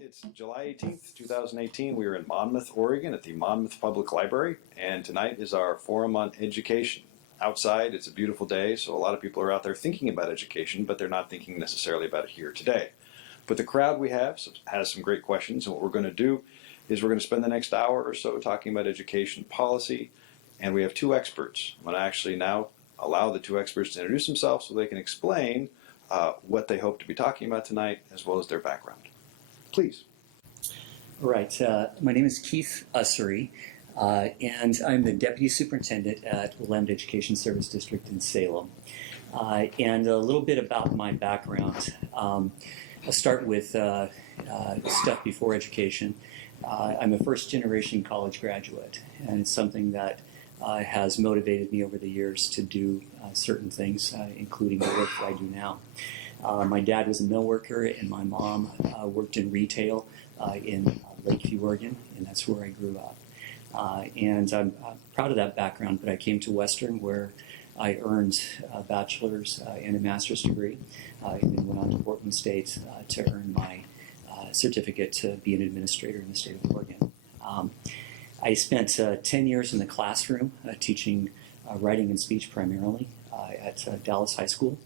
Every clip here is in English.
It's July 18th, 2018. We are in Monmouth, Oregon at the Monmouth Public Library, and tonight is our forum on education. Outside, it's a beautiful day, so a lot of people are out there thinking about education, but they're not thinking necessarily about it here today. But the crowd we have has some great questions, and what we're going to do is we're going to spend the next hour or so talking about education policy, and we have two experts. I'm going to actually now allow the two experts to introduce themselves so they can explain what they hope to be talking about tonight, as well as their background. Please. All right. My name is Keith Ussery, and I'm the Deputy Superintendent at Willamette Education Service District in Salem. And a little bit about my background. I'll start with stuff before education. I'm a first-generation college graduate, and it's something that has motivated me over the years to do certain things, including the work that I do now. My dad was a mill worker, and my mom worked in retail in Lakeview, Oregon, and that's where I grew up. And I'm proud of that background, but I came to Western where I earned a bachelor's and a master's degree, and then went on to Portland State to earn my certificate to be an administrator in the state of Oregon. I spent 10 years in the classroom teaching writing and speech primarily at Dallas High School.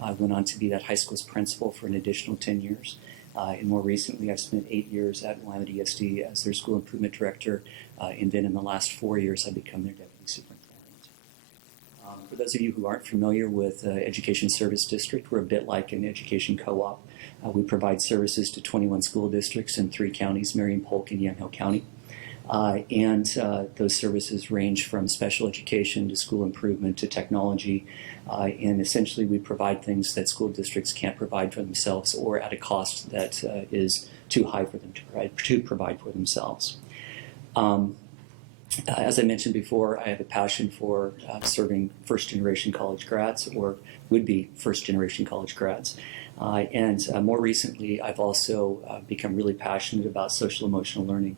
I went on to be that high school's principal for an additional 10 years. And more recently, I've spent 8 years at Willamette ESD as their school improvement director. And then in the last 4 years, I've become their deputy superintendent. For those of you who aren't familiar with Education Service District, we're a bit like an education co-op. We provide services to 21 school districts in 3 counties, Marion, Polk, and Yamhill County. And those services range from special education to school improvement to technology. And essentially we provide things that school districts can't provide for themselves or at a cost that is too high for them to provide for themselves. As I mentioned before, I have a passion for serving first-generation college grads or would-be first-generation college grads. And more recently, I've also become really passionate about social-emotional learning.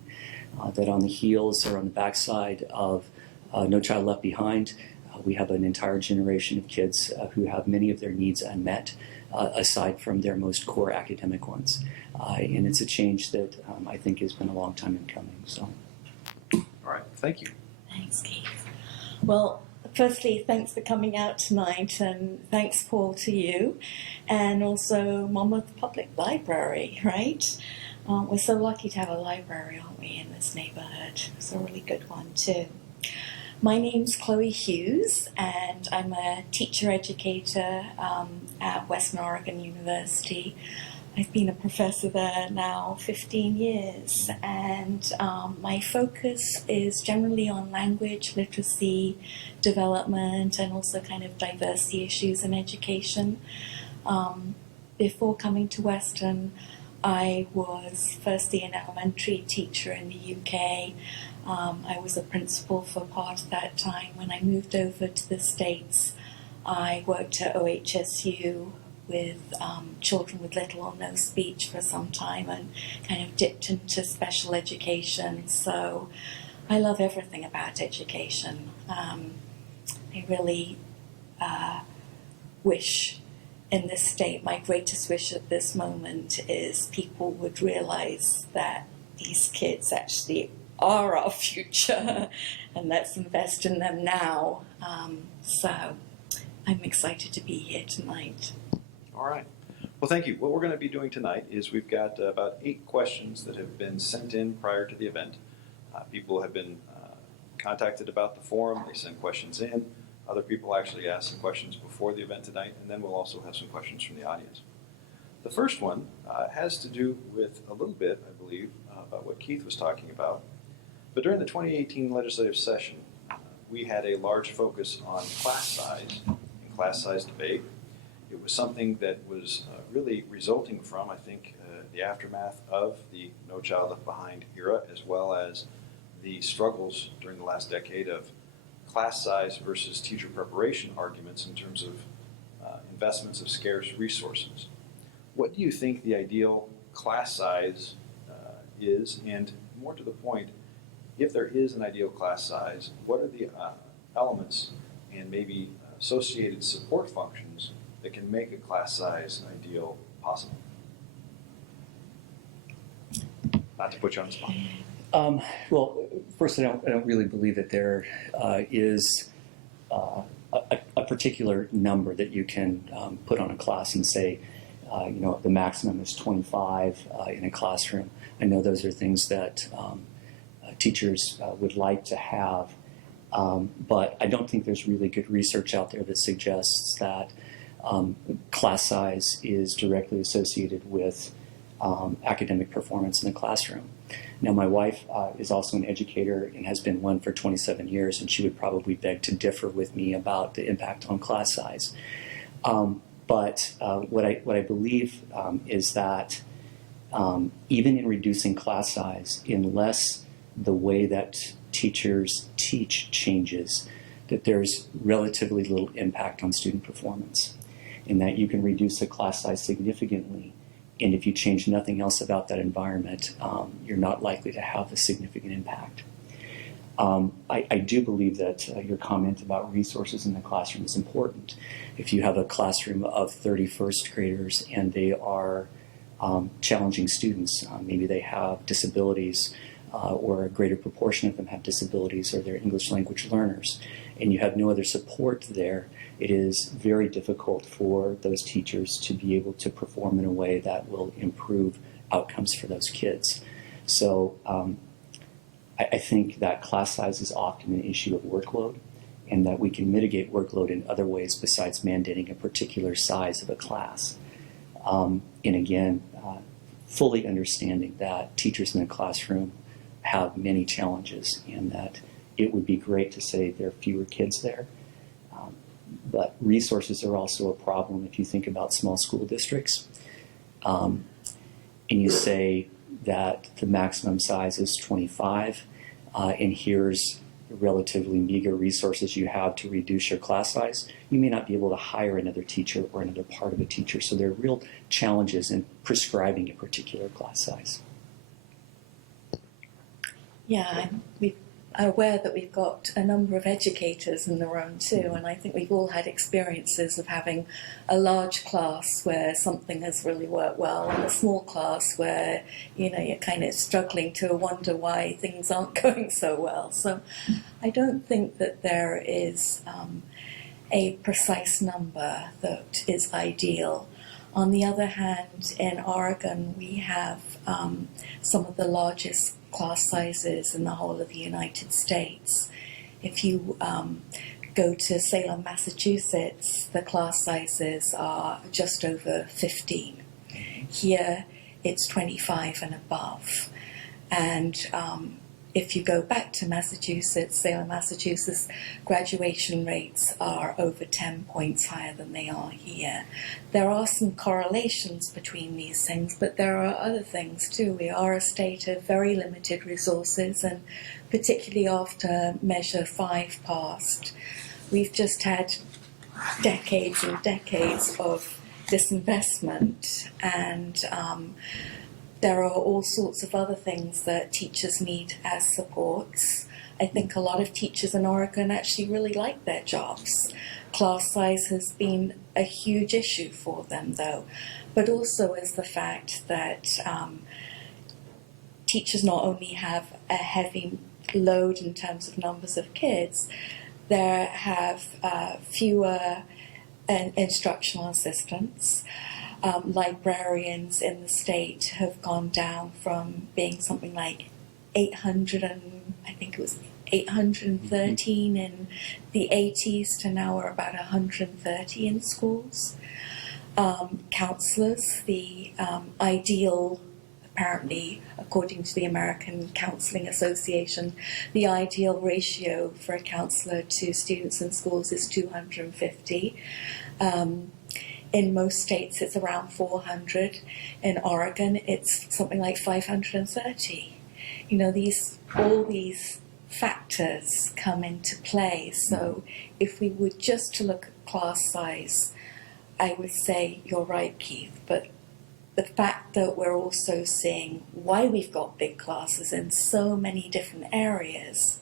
That on the heels or on the backside of No Child Left Behind, we have an entire generation of kids who have many of their needs unmet, aside from their most core academic ones. And it's a change that I think has been a long time in coming. So. All right, thank you. Thanks, Keith. Well, firstly, thanks for coming out tonight, and thanks, Paul, to you, and also Monmouth Public Library, right? We're so lucky to have a library, aren't we, in this neighborhood? It's a really good one, too. My name's Chloe Hughes, and I'm a teacher educator at Western Oregon University. I've been a professor there now 15 years, and my focus is generally on language, literacy, development, and also kind of diversity issues in education. Before coming to Western, I was firstly an elementary teacher in the UK. I was a principal for part of that time. When I moved over to the States, I worked at OHSU with children with little or no speech for some time and kind of dipped into special education. So I love everything about education. I really wish in this state, my greatest wish at this moment is people would realize that these kids actually are our future and let's invest in them now. So I'm excited to be here tonight. All right. Well, thank you. What we're going to be doing tonight is we've got about 8 questions that have been sent in prior to the event. People have been contacted about the forum. They send questions in. Other people actually asked some questions before the event tonight, and then we'll also have some questions from the audience. The first one has to do with a little bit, I believe, about what Keith was talking about. But during the 2018 legislative session, we had a large focus on class size and class size debate. It was something that was really resulting from, I think, the aftermath of the No Child Left Behind era, as well as the struggles during the last decade of class size versus teacher preparation arguments in terms of investments of scarce resources. What do you think the ideal class size is? And more to the point, if there is an ideal class size, what are the elements and maybe associated support functions that can make a class size ideal possible? Not to put you on the spot. Well, first, I don't really believe that there is a particular number that you can put on a class and say, the maximum is 25 in a classroom. I know those are things that teachers would like to have, but I don't think there's really good research out there that suggests that class size is directly associated with academic performance in the classroom. Now, my wife is also an educator and has been one for 27 years, and she would probably beg to differ with me about the impact on class size. But what I believe is that even in reducing class size, unless the way that teachers teach changes, that there's relatively little impact on student performance, and that you can reduce the class size significantly. And if you change nothing else about that environment, you're not likely to have a significant impact. I do believe that your comment about resources in the classroom is important. If you have a classroom of 30 first graders and they are challenging students, maybe they have disabilities, or a greater proportion of them have disabilities, or they're English language learners, and you have no other support there, it is very difficult for those teachers to be able to perform in a way that will improve outcomes for those kids. So I think that class size is often an issue of workload, and that we can mitigate workload in other ways besides mandating a particular size of a class. And again, fully understanding that teachers in the classroom have many challenges, and that it would be great to say there are fewer kids there. But resources are also a problem if you think about small school districts. And you say that the maximum size is 25, and here's the relatively meager resources you have to reduce your class size. You may not be able to hire another teacher or another part of a teacher, so there are real challenges in prescribing a particular class size. Yeah, I'm aware that we've got a number of educators in the room too, and I think we've all had experiences of having a large class where something has really worked well, and a small class where you're kind of struggling to wonder why things aren't going so well. So I don't think that there is a precise number that is ideal. On the other hand, in Oregon, we have some of the largest class sizes in the whole of the United States. If you go to Salem, Massachusetts, the class sizes are just over 15. Here, it's 25 and above. And if you go back to Massachusetts, Salem, Massachusetts, graduation rates are over 10 points higher than they are here. There are some correlations between these things, but there are other things too. We are a state of very limited resources, and particularly after Measure 5 passed, we've just had decades and decades of disinvestment, and there are all sorts of other things that teachers need as supports. I think a lot of teachers in Oregon actually really like their jobs. Class size has been a huge issue for them, though, but also is the fact that teachers not only have a heavy load in terms of numbers of kids, they have fewer instructional assistants. Librarians in the state have gone down from being something like 813 in the 80s to now we're about 130 in schools. Counselors, the ideal, apparently, according to the American Counseling Association, the ideal ratio for a counselor to students in schools is 250. In most states, it's around 400. In Oregon, it's something like 530. All these factors come into play. So if we were just to look at class size, I would say you're right, Keith. But the fact that we're also seeing why we've got big classes in so many different areas,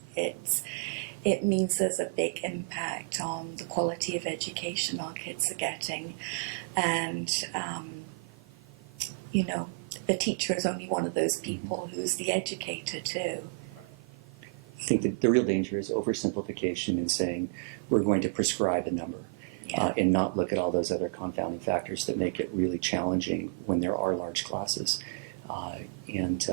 it means there's a big impact on the quality of education our kids are getting. And, the teacher is only one of those people who's the educator too. I think that the real danger is oversimplification and saying we're going to prescribe a number and not look at all those other confounding factors that make it really challenging when there are large classes. And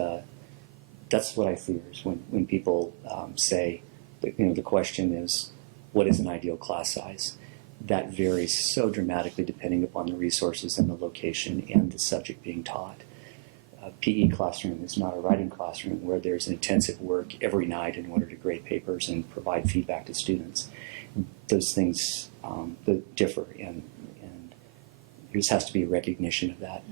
that's what I fear is when people say, that, the question is, what is an ideal class size? That varies so dramatically depending upon the resources and the location and the subject being taught. A PE classroom is not a writing classroom where there's intensive work every night in order to grade papers and provide feedback to students. Those things that differ, and there just has to be a recognition of that.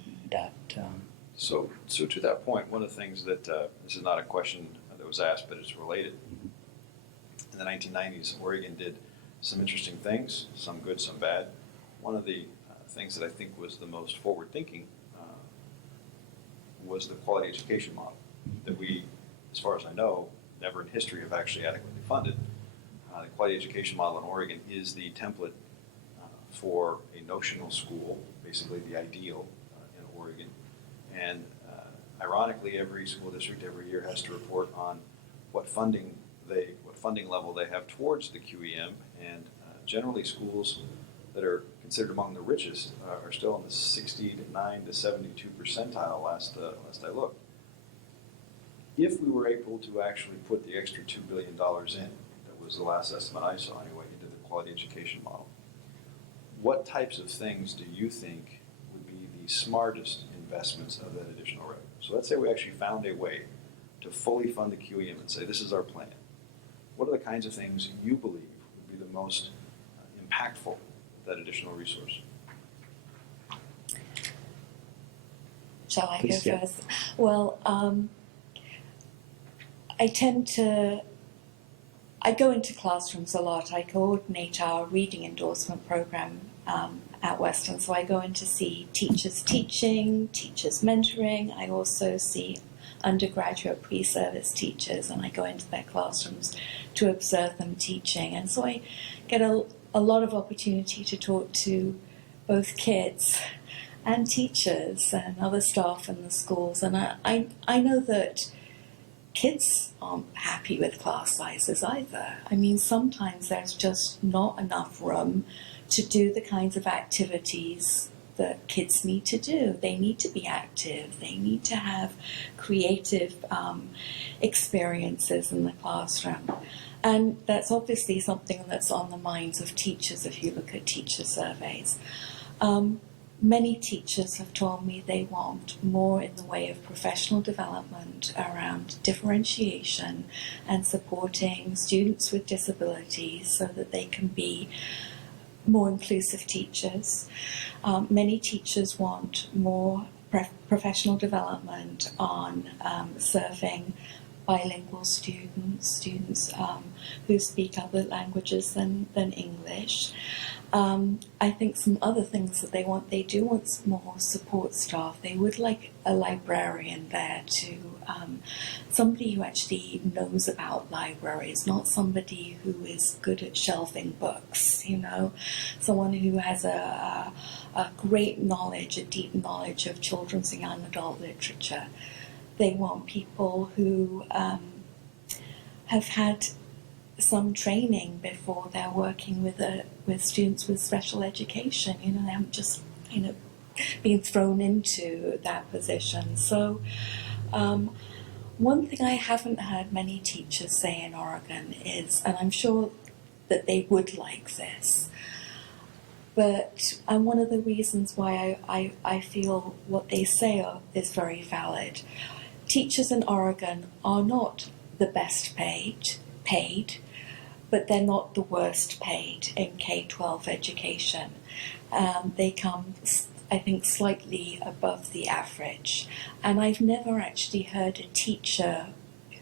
So to that point, one of the things that, this is not a question that was asked, but it's related. In the 1990s, Oregon did some interesting things, some good, some bad. One of the things that I think was the most forward-thinking was the quality education model that we, as far as I know, never in history have actually adequately funded. The quality education model in Oregon is the template for a notional school, basically the ideal in Oregon. And ironically, every school district every year has to report on what funding level they have towards the QEM, and generally schools that are considered among the richest are still in the 69 to 72 percentile last I looked. If we were able to actually put the extra $2 billion in, that was the last estimate I saw anyway, into the quality education model, what types of things do you think would be the smartest investments of that additional revenue? So let's say we actually found a way to fully fund the QEM and say this is our plan. What are the kinds of things you believe would be the most impactful with that additional resource? Shall I Please, go yeah. first? Well, I go into classrooms a lot. I coordinate our reading endorsement program at Western, so I go in to see teachers teaching, teachers mentoring. I also see undergraduate pre-service teachers, and I go into their classrooms to observe them teaching. And so I get a lot of opportunity to talk to both kids and teachers and other staff in the schools. And I know that kids aren't happy with class sizes either. I mean, sometimes there's just not enough room to do the kinds of activities that kids need to do. They need to be active. They need to have creative experiences in the classroom. And that's obviously something that's on the minds of teachers if you look at teacher surveys. Many teachers have told me they want more in the way of professional development around differentiation and supporting students with disabilities so that they can be more inclusive teachers. Many teachers want more professional development on serving bilingual students who speak other languages than English. I think some other things that they do want more support staff. They would like a librarian there to somebody who actually knows about libraries, not somebody who is good at shelving books, someone who has a great knowledge, a deep knowledge of children's and young adult literature. They want people who have had some training before they're working with students with special education. They haven't just been thrown into that position. So one thing I haven't heard many teachers say in Oregon is, and I'm sure that they would like this, but one of the reasons why I feel what they say is very valid. Teachers in Oregon are not the best paid, but they're not the worst paid in K-12 education. They come, I think, slightly above the average. And I've never actually heard a teacher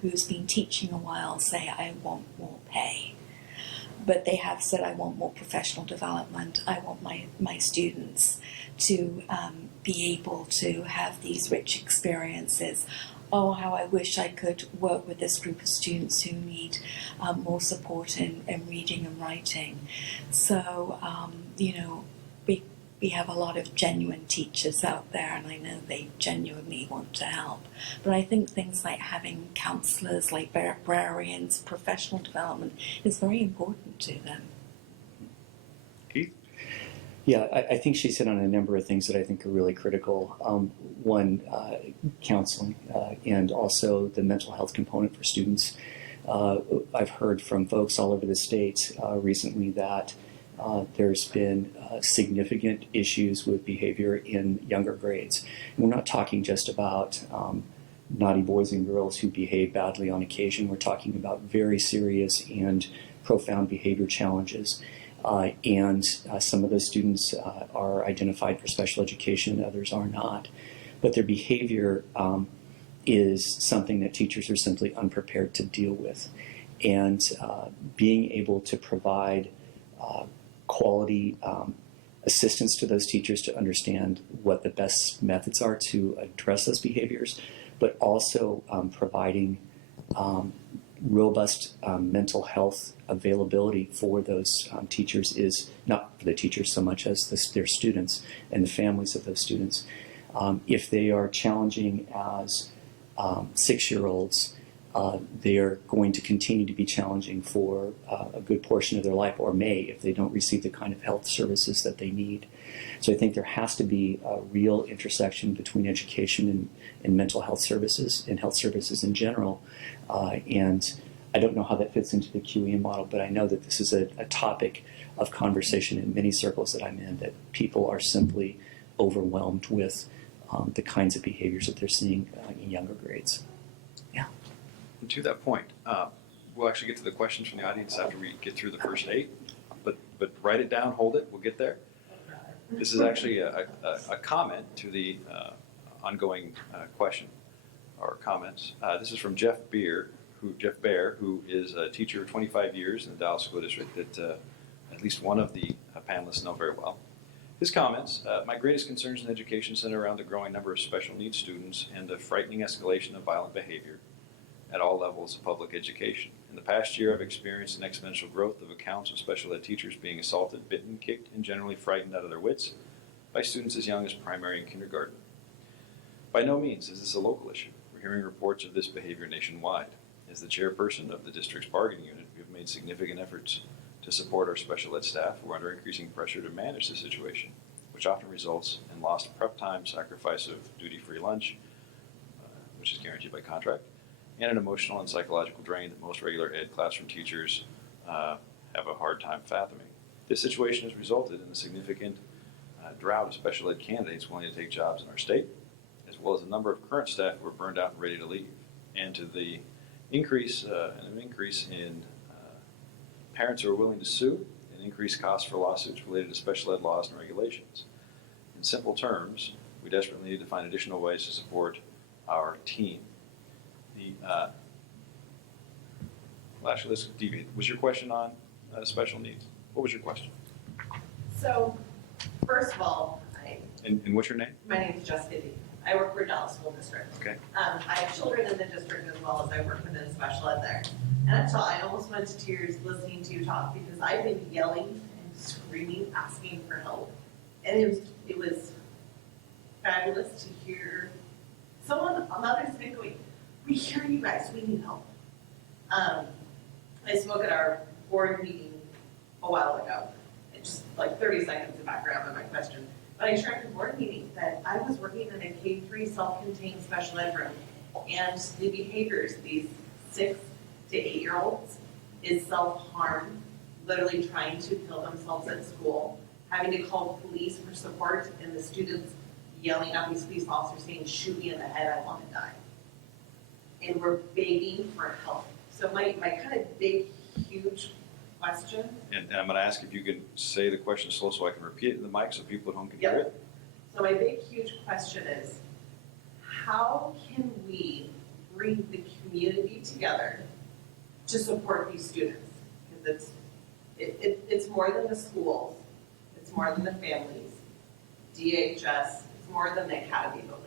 who's been teaching a while say, I want more pay. But they have said, I want more professional development. I want my students to be able to have these rich experiences. Oh, how I wish I could work with this group of students who need more support in reading and writing. So, we have a lot of genuine teachers out there, and I know they genuinely want to help. But I think things like having counsellors, like librarians, professional development is very important to them. Keith? Yeah, I think she's hit on a number of things that I think are really critical. One, counseling, and also the mental health component for students. I've heard from folks all over the state recently that there's been significant issues with behavior in younger grades. And we're not talking just about naughty boys and girls who behave badly on occasion. We're talking about very serious and profound behavior challenges. And some of those students are identified for special education, others are not. But their behavior is something that teachers are simply unprepared to deal with. And being able to provide quality assistance to those teachers to understand what the best methods are to address those behaviors, but also providing robust mental health availability for those teachers is not for the teachers so much as their students and the families of those students. If they are challenging as 6-year-olds, they are going to continue to be challenging for a good portion of their life, or may, if they don't receive the kind of health services that they need. So I think there has to be a real intersection between education and mental health services and health services in general. And I don't know how that fits into the QE model, but I know that this is a topic of conversation in many circles that I'm in, that people are simply overwhelmed with the kinds of behaviors that they're seeing in younger grades. Yeah. And to that point, we'll actually get to the questions from the audience after we get through the first 8, but write it down, hold it, we'll get there. This is actually a comment to the ongoing question or comments. This is from Jeff Baer, who is a teacher of 25 years in the Dallas School District that at least one of the panelists know very well. His comments, my greatest concerns in education center around the growing number of special needs students and the frightening escalation of violent behavior at all levels of public education. In the past year, I've experienced an exponential growth of accounts of special ed teachers being assaulted, bitten, kicked, and generally frightened out of their wits by students as young as primary and kindergarten. By no means is this a local issue. We're hearing reports of this behavior nationwide. As the chairperson of the district's bargaining unit, we have made significant efforts to support our special ed staff who are under increasing pressure to manage the situation, which often results in lost prep time, sacrifice of duty-free lunch, which is guaranteed by contract, and an emotional and psychological drain that most regular ed classroom teachers have a hard time fathoming. This situation has resulted in a significant drought of special ed candidates willing to take jobs in our state, as well as a number of current staff who are burned out and ready to leave, and to the increase in parents who are willing to sue, and increased costs for lawsuits related to special ed laws and regulations. In simple terms, we desperately need to find additional ways to support our team. Well, actually, let's deviate. Was your question on special needs? What was your question? So, first of all, And what's your name? my name is Jessica D. I work for Dallas School District. Okay. I have children in the district as well as I work within special ed there. And I almost went to tears listening to you talk because I've been yelling and screaming, asking for help. And it was fabulous to hear someone on the other side going, we hear you guys, we need help. I spoke at our board meeting a while ago. It's just like 30 seconds of background on my question. But I shared at the board meeting that I was working in a K-3 self-contained special ed room, and the behaviors, these 6 to 8-year-olds, is self-harm, literally trying to kill themselves at school, having to call police for support, and the students yelling at these police officers saying, shoot me in the head, I want to die. And we're begging for help. So my kind of big, huge question. And I'm going to ask if you can say the question slow so I can repeat it in the mic so people at home can Yep. hear it. So my big, huge question is, how can we bring the community together to support these students? Because it's more than the schools, it's more than the families, DHS, it's more than the academy building.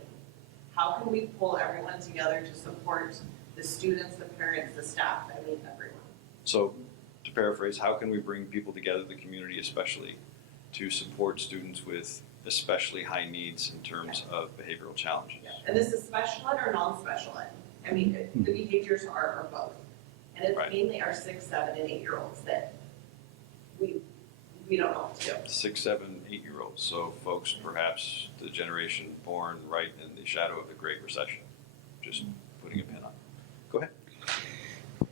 How can we pull everyone together to support the students, the parents, the staff, I mean everyone? So, to paraphrase, how can we bring people together, the community especially, to support students with especially high needs in terms of behavioral challenges. Yeah. And this is special ed or non-special ed? I mean, the behaviors are both. And it's Right. mainly our 6, 7, and 8-year-olds that we don't know what to do. 6, 7, 8-year-olds, so folks perhaps the generation born right in the shadow of the Great Recession. Just putting a pin on. Go ahead.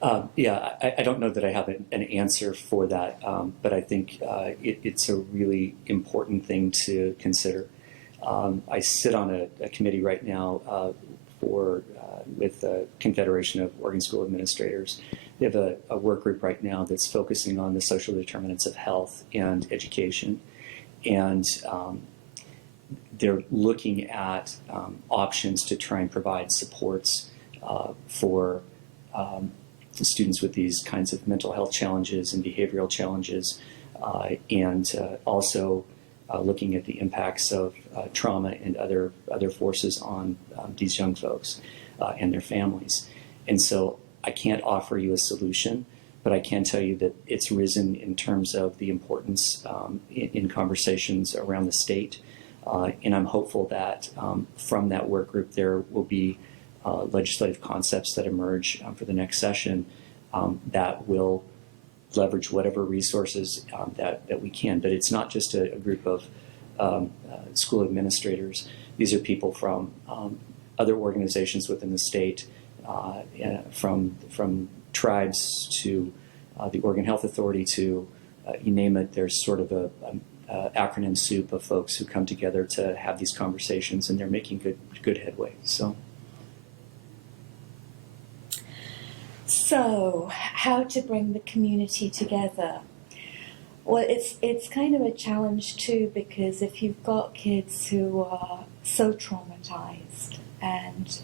I don't know that I have an answer for that, but I think it's a really important thing to consider. I sit on a committee right now with the Confederation of Oregon School Administrators. They have a work group right now that's focusing on the social determinants of health and education, and they're looking at options to try and provide supports for students with these kinds of mental health challenges and behavioral challenges, and also looking at the impacts of trauma and other forces on these young folks and their families. And so I can't offer you a solution, but I can tell you that it's risen in terms of the importance in conversations around the state. And I'm hopeful that from that work group there will be legislative concepts that emerge for the next session that will leverage whatever resources that we can. But it's not just a group of school administrators. These are people from other organizations within the state, from tribes to the Oregon Health Authority to you name it. There's sort of a acronym soup of folks who come together to have these conversations, and they're making good headway. So, how to bring the community together? Well, it's kind of a challenge too, because if you've got kids who are so traumatized and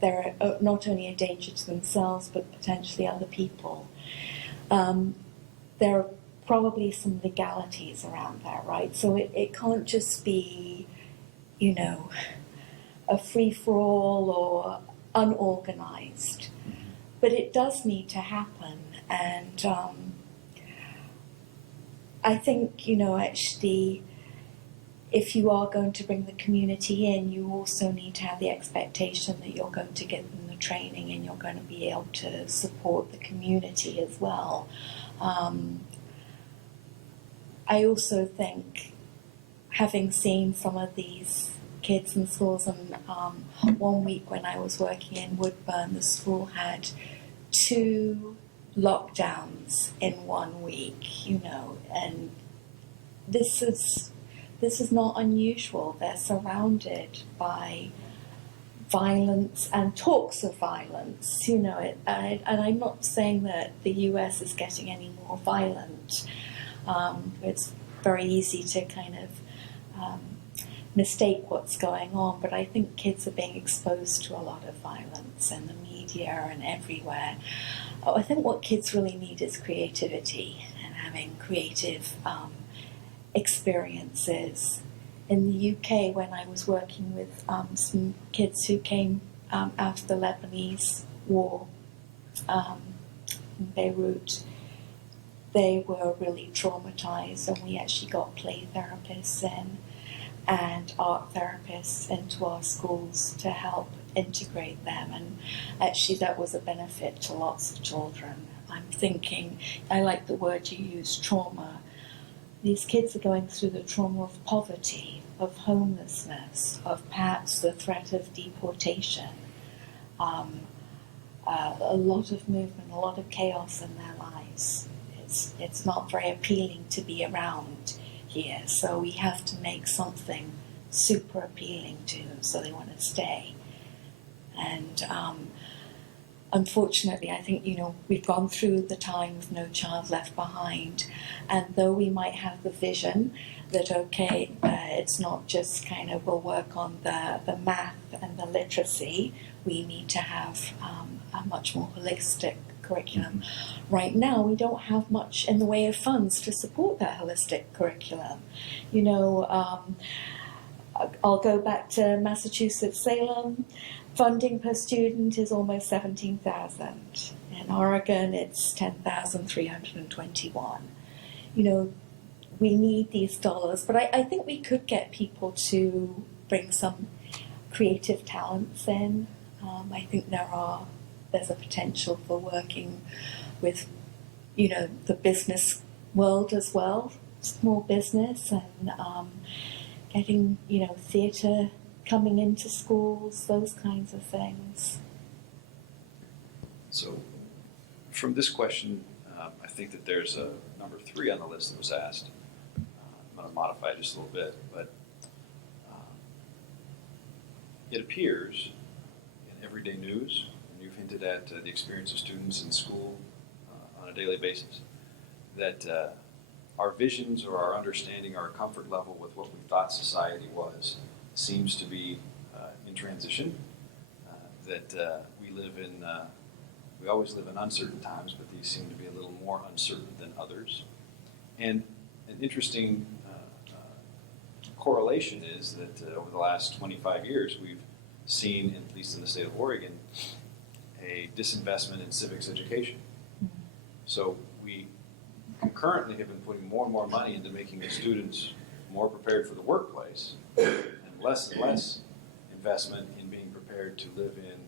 they're not only a danger to themselves but potentially other people, there are probably some legalities around that, right? So it can't just be, a free-for-all or unorganized. But it does need to happen, and I think, actually, if you are going to bring the community in, you also need to have the expectation that you're going to get them the training and you're going to be able to support the community as well. I also think, having seen some of these kids in schools, and one week when I was working in Woodburn, the school had 2 lockdowns in 1 week, and this is not unusual. They're surrounded by violence and talks of violence, and I'm not saying that the US is getting any more violent. It's very easy to kind of mistake what's going on, but I think kids are being exposed to a lot of violence in the media and everywhere. I think what kids really need is creativity and having creative experiences. In the UK, when I was working with some kids who came out of the Lebanese war in Beirut, they were really traumatized, and we actually got play therapists in and art therapists into our schools to help integrate them, and actually that was a benefit to lots of children. I'm thinking, I like the word you use, trauma. These kids are going through the trauma of poverty, of homelessness, of perhaps the threat of deportation, a lot of movement, a lot of chaos in their lives. It's not very appealing to be around here, so we have to make something super appealing to them so they want to stay. And unfortunately, I think, we've gone through the time of No Child Left Behind, and though we might have the vision that, okay, it's not just kind of we'll work on the math and the literacy, we need to have a much more holistic curriculum. Right now, we don't have much in the way of funds to support that holistic curriculum. I'll go back to Massachusetts, Salem. Funding per student is almost $17,000. In Oregon, it's $10,321. we need these dollars. But I think we could get people to bring some creative talents in. I think there's a potential for working with, the business world as well, small business, and getting, theatre coming into schools, those kinds of things. So from this question, I think that there's a number 3 on the list that was asked. I'm going to modify it just a little bit, but it appears in everyday news, and you've hinted at the experience of students in school on a daily basis, that our visions or our understanding, our comfort level with what we thought society was seems to be in transition, that we always live in uncertain times, but these seem to be a little more uncertain than others. And an interesting correlation is that over the last 25 years, we've seen, at least in the state of Oregon, a disinvestment in civics education. So we concurrently have been putting more and more money into making the students more prepared for the workplace, and less investment in being prepared to live in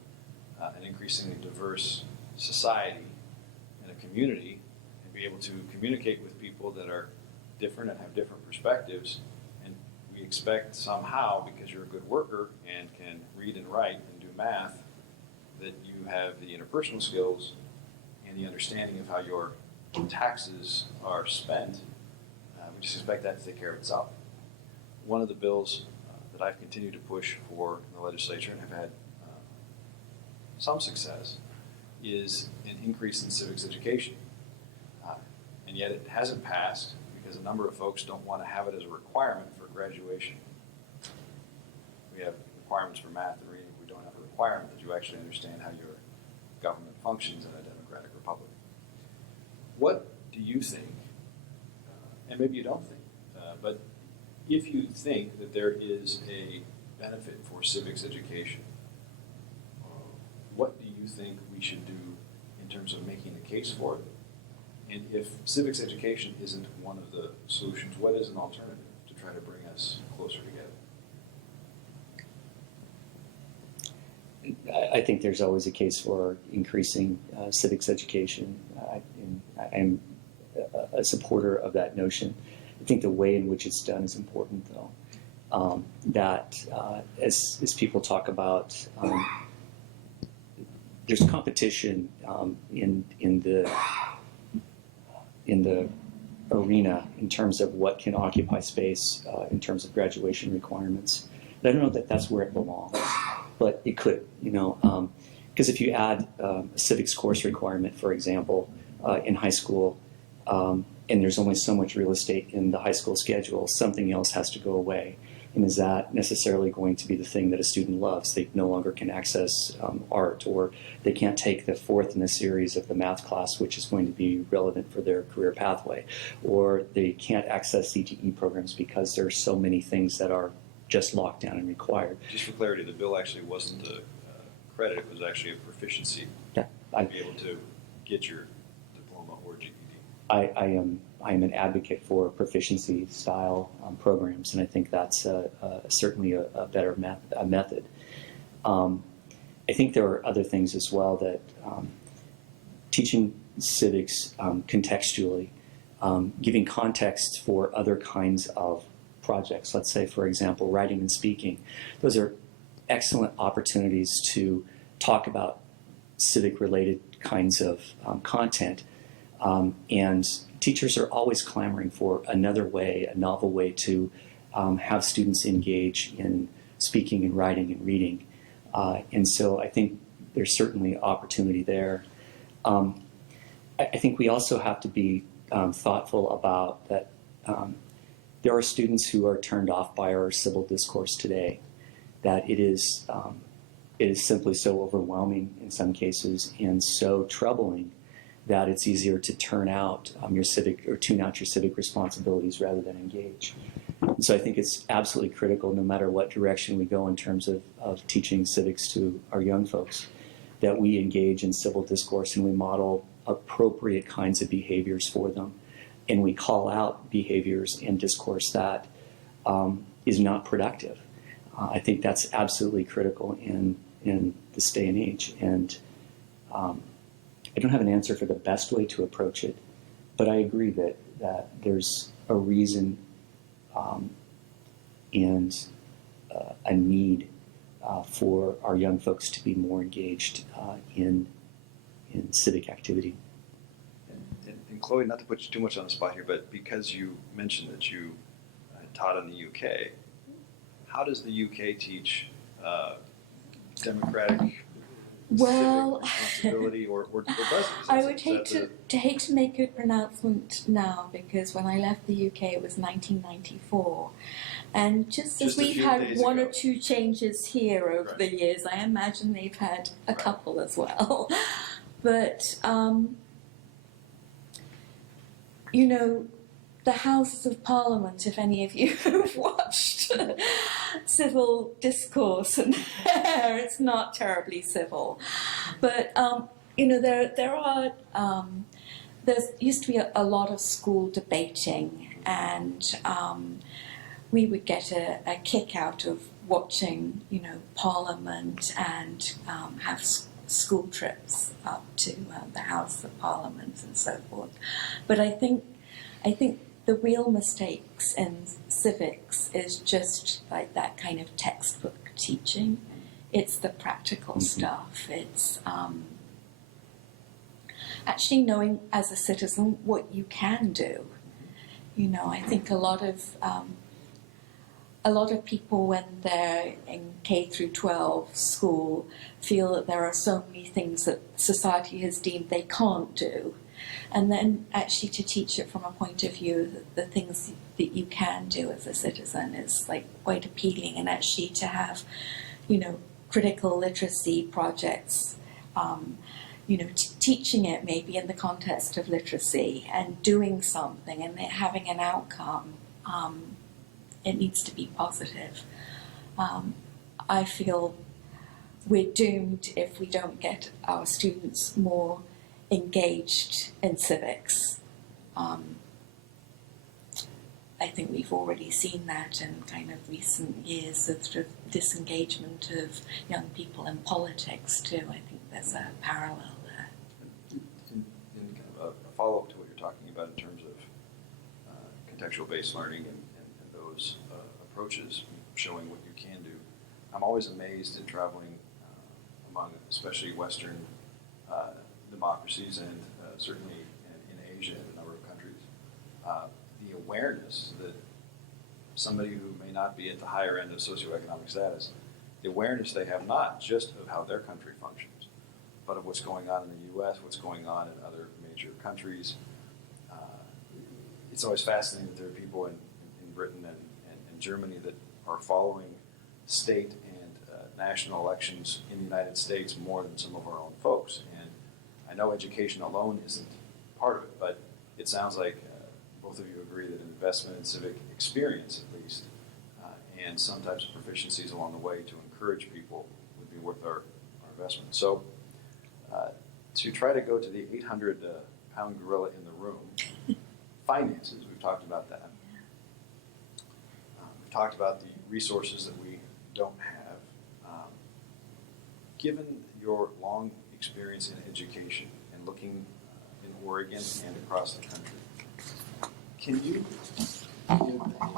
an increasingly diverse society and a community, and be able to communicate with people that are different and have different perspectives. And we expect somehow, because you're a good worker and can read and write and do math, that you have the interpersonal skills and the understanding of how your taxes are spent. We just expect that to take care of itself. One of the bills that I've continued to push for in the legislature and have had some success is an increase in civics education. And yet it hasn't passed because a number of folks don't want to have it as a requirement for graduation. We have requirements for math and reading. We don't have a requirement that you actually understand how your government functions in a democratic republic. What do you think, and maybe you don't think, but if you think that there is a benefit for civics education, what do you think we should do in terms of making the case for it? And if civics education isn't one of the solutions, what is an alternative to try to bring us closer together? I think there's always a case for increasing civics education. I'm a supporter of that notion. I think the way in which it's done is important, though. As people talk about, there's competition in the arena in terms of what can occupy space in terms of graduation requirements. But I don't know that that's where it belongs, but it could, because if you add a civics course requirement, for example, in high school, and there's only so much real estate in the high school schedule, something else has to go away. And is that necessarily going to be the thing that a student loves? They no longer can access art, or they can't take the 4th in the series of the math class, which is going to be relevant for their career pathway, or they can't access CTE programs because there are so many things that are just locked down and required. Just for clarity, the bill actually wasn't a credit, it was actually a proficiency Yeah, to be able to get your diploma or GED. I am an advocate for proficiency style programs, and I think that's certainly a better method. I think there are other things as well that teaching civics contextually, giving context for other kinds of projects. Let's say, for example, writing and speaking. Those are excellent opportunities to talk about civic-related kinds of content. And teachers are always clamoring for another way, a novel way to have students engage in speaking and writing and reading. And so I think there's certainly opportunity there. I think we also have to be thoughtful about that there are students who are turned off by our civil discourse today, that it is simply so overwhelming in some cases and so troubling that it's easier to tune out your civic responsibilities rather than engage. And so I think it's absolutely critical, no matter what direction we go in terms of teaching civics to our young folks, that we engage in civil discourse and we model appropriate kinds of behaviors for them and we call out behaviors and discourse that is not productive. I think that's absolutely critical in this day and age. And I don't have an answer for the best way to approach it, but I agree that there's a reason and a need for our young folks to be more engaged in civic activity. And Chloe, not to put you too much on the spot here, but because you mentioned that you taught in the UK, how does the UK teach democratic Well, civic responsibility, or does it? I would hate to make a pronouncement now, because when I left the UK it was 1994, and just as Just a we've few had days one ago. or two changes here over Right. the years, I imagine they've had a Right. couple as well. But you know, the Houses of Parliament, if any of you have watched civil discourse, and it's not terribly civil. But you know, there are there used to be a lot of school debating, and we would get a kick out of watching, you know, Parliament, and have school trips up to the House of Parliament and so forth. But I think the real mistakes in civics is just like that kind of textbook teaching. It's the practical stuff. It's actually knowing as a citizen what you can do. You know, I think a lot of people, when they're in K through 12 school, feel that there are so many things that society has deemed they can't do. And then actually to teach it from a point of view that the things that you can do as a citizen is like quite appealing. And actually to have, you know, critical literacy projects, you know, teaching it maybe in the context of literacy and doing something and having an outcome, it needs to be positive. I feel we're doomed if we don't get our students more engaged in civics. I think we've already seen that in kind of recent years of sort of disengagement of young people in politics too. I think there's a parallel there. In kind of a follow-up to what you're talking about in terms of contextual-based learning and those approaches, showing what you can do, I'm always amazed in traveling among especially Western democracies and certainly in Asia and a number of countries, the awareness that somebody who may not be at the higher end of socioeconomic status, the awareness they have not just of how their country functions, but of what's going on in the U.S., what's going on in other major countries. It's always fascinating that there are people in Britain and Germany that are following state and national elections in the United States more than some of our own folks. And I know education alone isn't part of it, but it sounds like both of you agree that an investment in civic experience, at least, and some types of proficiencies along the way to encourage people would be worth our investment. So to try to go to the 800-pound gorilla in the room, finances, we've talked about that. We've talked about the resources that we don't have. Given your long experience in education and looking in Oregon and across the country, can you give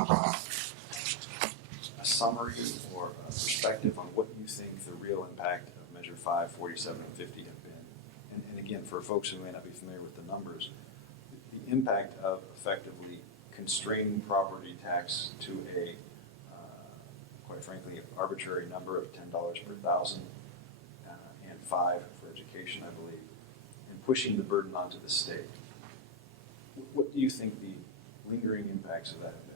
a summary or a perspective on what you think the real impact of Measure 5, 47, and 50 have been? And again, for folks who may not be familiar with the numbers, the impact of effectively constraining property tax to a, quite frankly, arbitrary number of $10 per thousand, and $5 for education, I believe, and pushing the burden onto the state. What do you think the lingering impacts of that have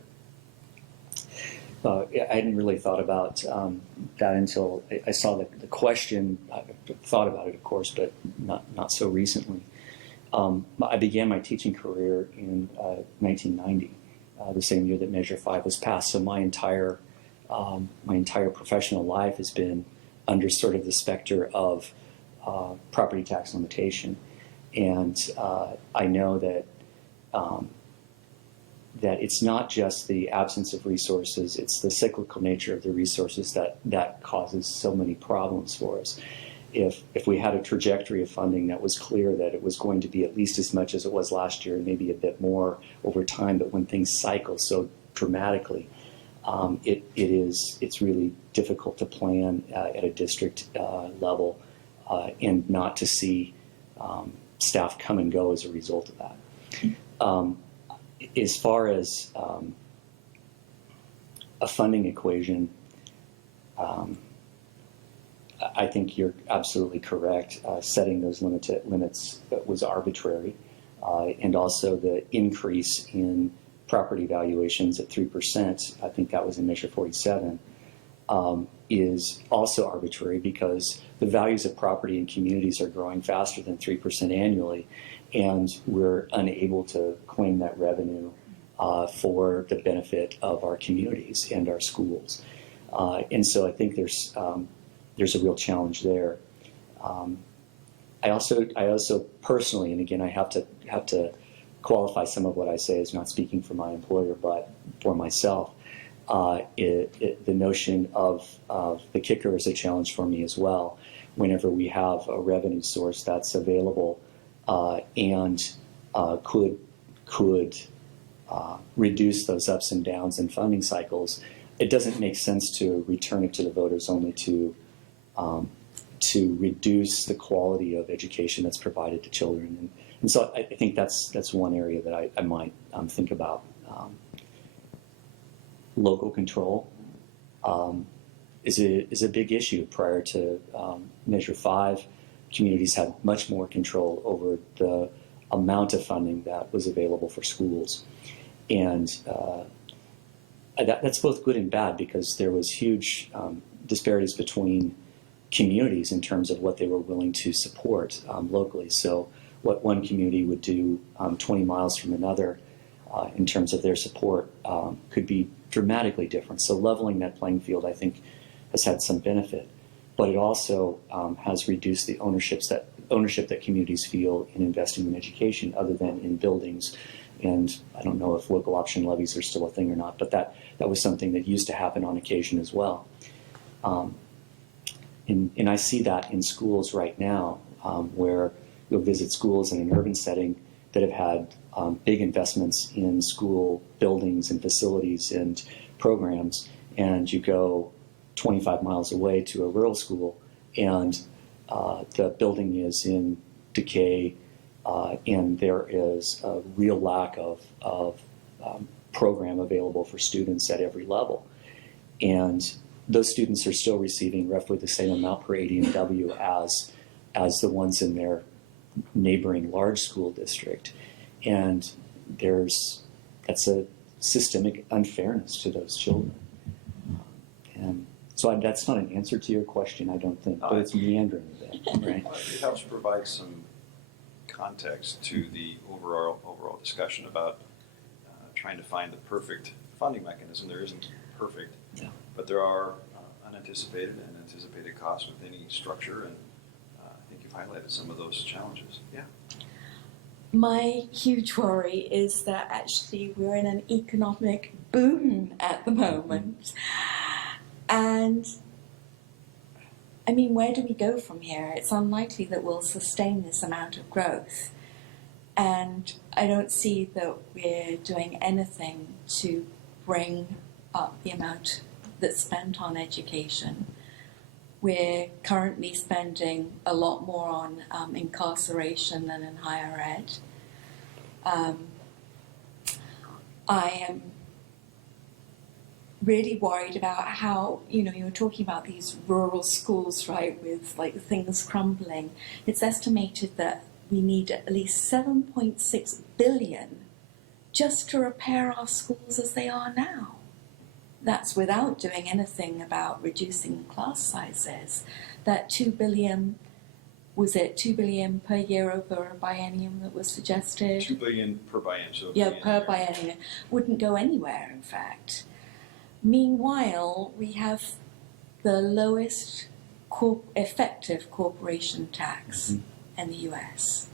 been? I hadn't really thought about that until I saw the question. I thought about it, of course, but not so recently. I began my teaching career in 1990, the same year that Measure 5 was passed. So my entire professional life has been under sort of the specter of property tax limitation, and I know that that it's not just the absence of resources, it's the cyclical nature of the resources that causes so many problems for us. If we had a trajectory of funding that was clear that it was going to be at least as much as it was last year, maybe a bit more over time, but when things cycle so dramatically, it's really difficult to plan at a district level and not to see staff come and go as a result of that. As far as a funding equation, I think you're absolutely correct. Setting those limits was arbitrary, and also the increase in property valuations at 3%, I think that was in Measure 47, is also arbitrary because the values of property in communities are growing faster than 3% annually, and we're unable to claim that revenue for the benefit of our communities and our schools. And so I think there's a real challenge there. I also personally, and again, I have to qualify some of what I say as not speaking for my employer, but for myself. The notion of the kicker is a challenge for me as well. Whenever we have a revenue source that's available and could reduce those ups and downs in funding cycles, it doesn't make sense to return it to the voters only to reduce the quality of education that's provided to children. And so I think that's one area that I might think about. Local control is a big issue. Prior to Measure 5, communities had much more control over the amount of funding that was available for schools. And that's both good and bad because there was huge disparities between communities in terms of what they were willing to support locally. So what one community would do 20 miles from another in terms of their support could be dramatically different. So leveling that playing field, I think, has had some benefit. But it also has reduced the ownership that communities feel in investing in education other than in buildings. And I don't know if local option levies are still a thing or not, but that was something that used to happen on occasion as well. And I see that in schools right now, where you'll visit schools in an urban setting that have had big investments in school buildings and facilities and programs, and you go 25 miles away to a rural school, and the building is in decay, and there is a real lack of program available for students at every level. And those students are still receiving roughly the same amount per AD&W as the ones in their neighboring large school district. And that's a systemic unfairness to those children. And so that's not an answer to your question, I don't think, but it's meandering a bit, right? It helps provide some context to the overall discussion about trying to find the perfect funding mechanism. There isn't perfect, but there are unanticipated and anticipated costs with any structure, and I think you've highlighted some of those challenges. Yeah. My huge worry is that actually we're in an economic boom at the moment. And I mean, where do we go from here? It's unlikely that we'll sustain this amount of growth. And I don't see that we're doing anything to bring up the amount that's spent on education. We're currently spending a lot more on incarceration than in higher ed. I am really worried about how, you were talking about these rural schools, right, with like things crumbling. It's estimated that we need at least 7.6 billion just to repair our schools as they are now. That's without doing anything about reducing class sizes. That 2 billion, was it 2 billion per year over a biennium that was suggested? 2 billion per biennium. So per biennium. Wouldn't go anywhere, in fact. Meanwhile, we have the lowest effective corporation tax in the US.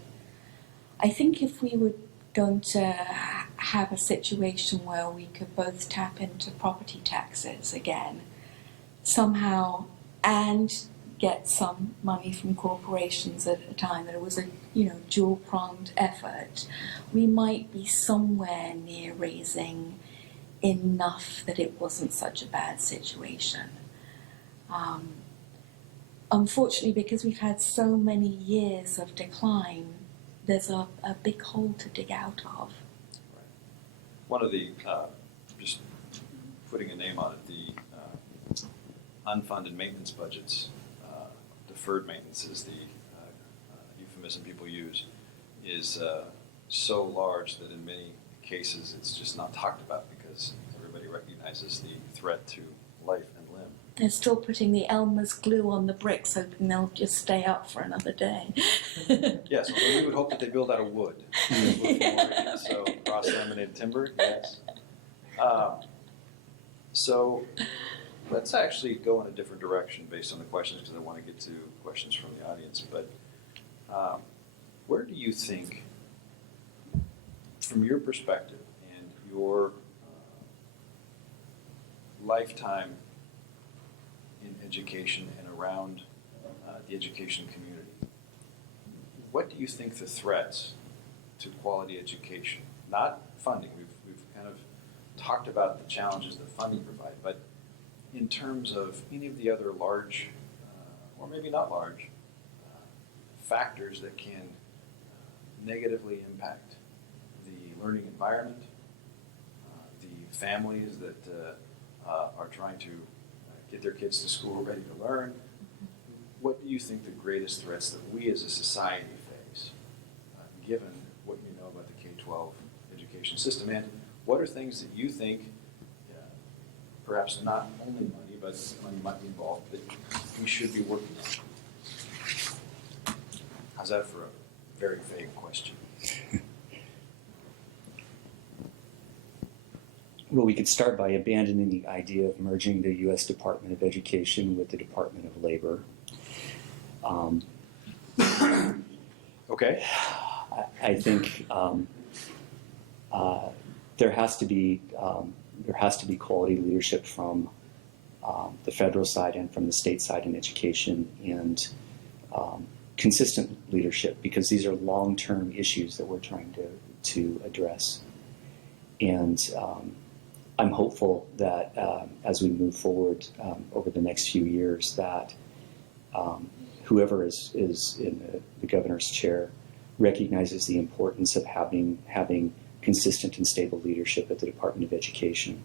I think if we were going to have a situation where we could both tap into property taxes again somehow and get some money from corporations at a time, that it was a dual-pronged effort, we might be somewhere near raising enough that it wasn't such a bad situation. Unfortunately, because we've had so many years of decline, there's a big hole to dig out of. One of the, just putting a name on it, the unfunded maintenance budgets, deferred maintenance is the euphemism people use, is so large that in many cases it's just not talked about because everybody recognizes the threat to life and limb. They're still putting the Elmer's glue on the bricks, hoping they'll just stay up for another day. Yes, well, we would hope that they build out of wood. So cross-laminated timber, yes. So let's actually go in a different direction based on the questions, because I want to get to questions from the audience. But where do you think, from your perspective and your lifetime in education and around the education community, what do you think the threats to quality education, not funding, we've kind of talked about the challenges that funding provide, but in terms of any of the other large, or maybe not large, factors that can negatively impact the learning environment, the families that are trying to get their kids to school ready to learn. What do you think the greatest threats that we as a society face, given what you know about the K-12 education system, and what are things that you think, perhaps not only money, but money might be involved, that we should be working on? How's that for a very vague question? Well, we could start by abandoning the idea of merging the U.S. Department of Education with the Department of Labor. Okay. I think there has to be quality leadership from the federal side and from the state side in education, and consistent leadership, because these are long-term issues that we're trying to address. And I'm hopeful that as we move forward over the next few years, that whoever is in the governor's chair recognizes the importance of having consistent and stable leadership at the Department of Education,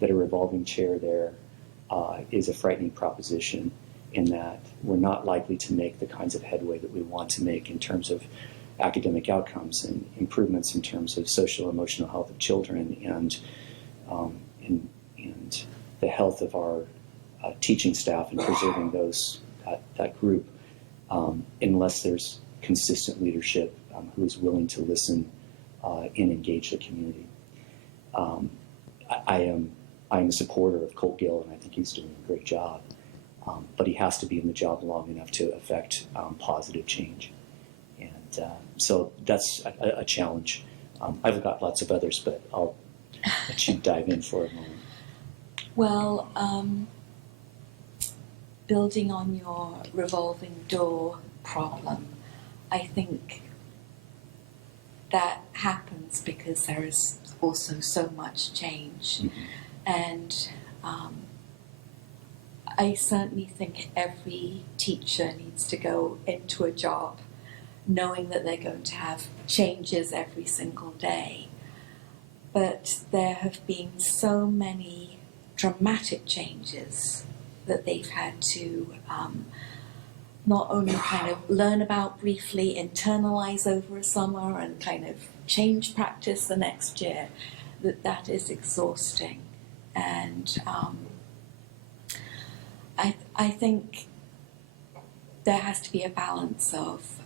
that a revolving chair there is a frightening proposition, in that we're not likely to make the kinds of headway that we want to make in terms of academic outcomes and improvements in terms of social and emotional health of children, and the health of our teaching staff and preserving that group, unless there's consistent leadership who is willing to listen and engage the community. I am a supporter of Colt Gill, and I think he's doing a great job. But he has to be in the job long enough to affect positive change. And so that's a challenge. I've got lots of others, but I'll let you dive in for a moment. Well, building on your revolving door problem, I think that happens because there is also so much change. Mm-hmm. And I certainly think every teacher needs to go into a job knowing that they're going to have changes every single day. But there have been so many dramatic changes that they've had to not only kind of learn about briefly, internalize over a summer, and kind of change practice the next year, that is exhausting. And I think there has to be a balance of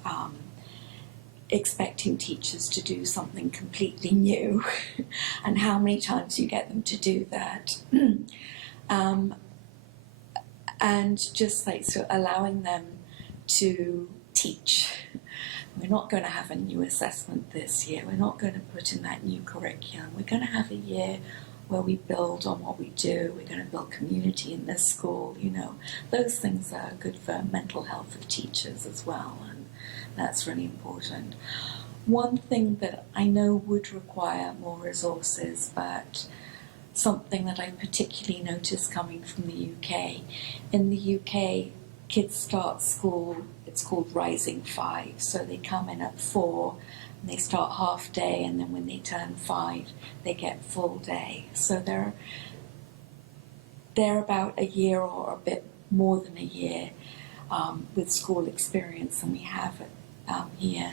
expecting teachers to do something completely new and how many times you get them to do that. And just like so allowing them to teach we're not going to have a new assessment this year. We're not going to put in that new curriculum. We're going to have a year where we build on what we do. We're going to build community in this school. You know, those things are good for mental health of teachers as well, and that's really important. One thing that I know would require more resources, but something that I particularly noticed coming from the UK. In the UK, kids start school, it's called Rising 5, so they come in at 4, and they start half day, and then when they turn 5, they get full day. So they're about a year or a bit more than a year with school experience than we have here.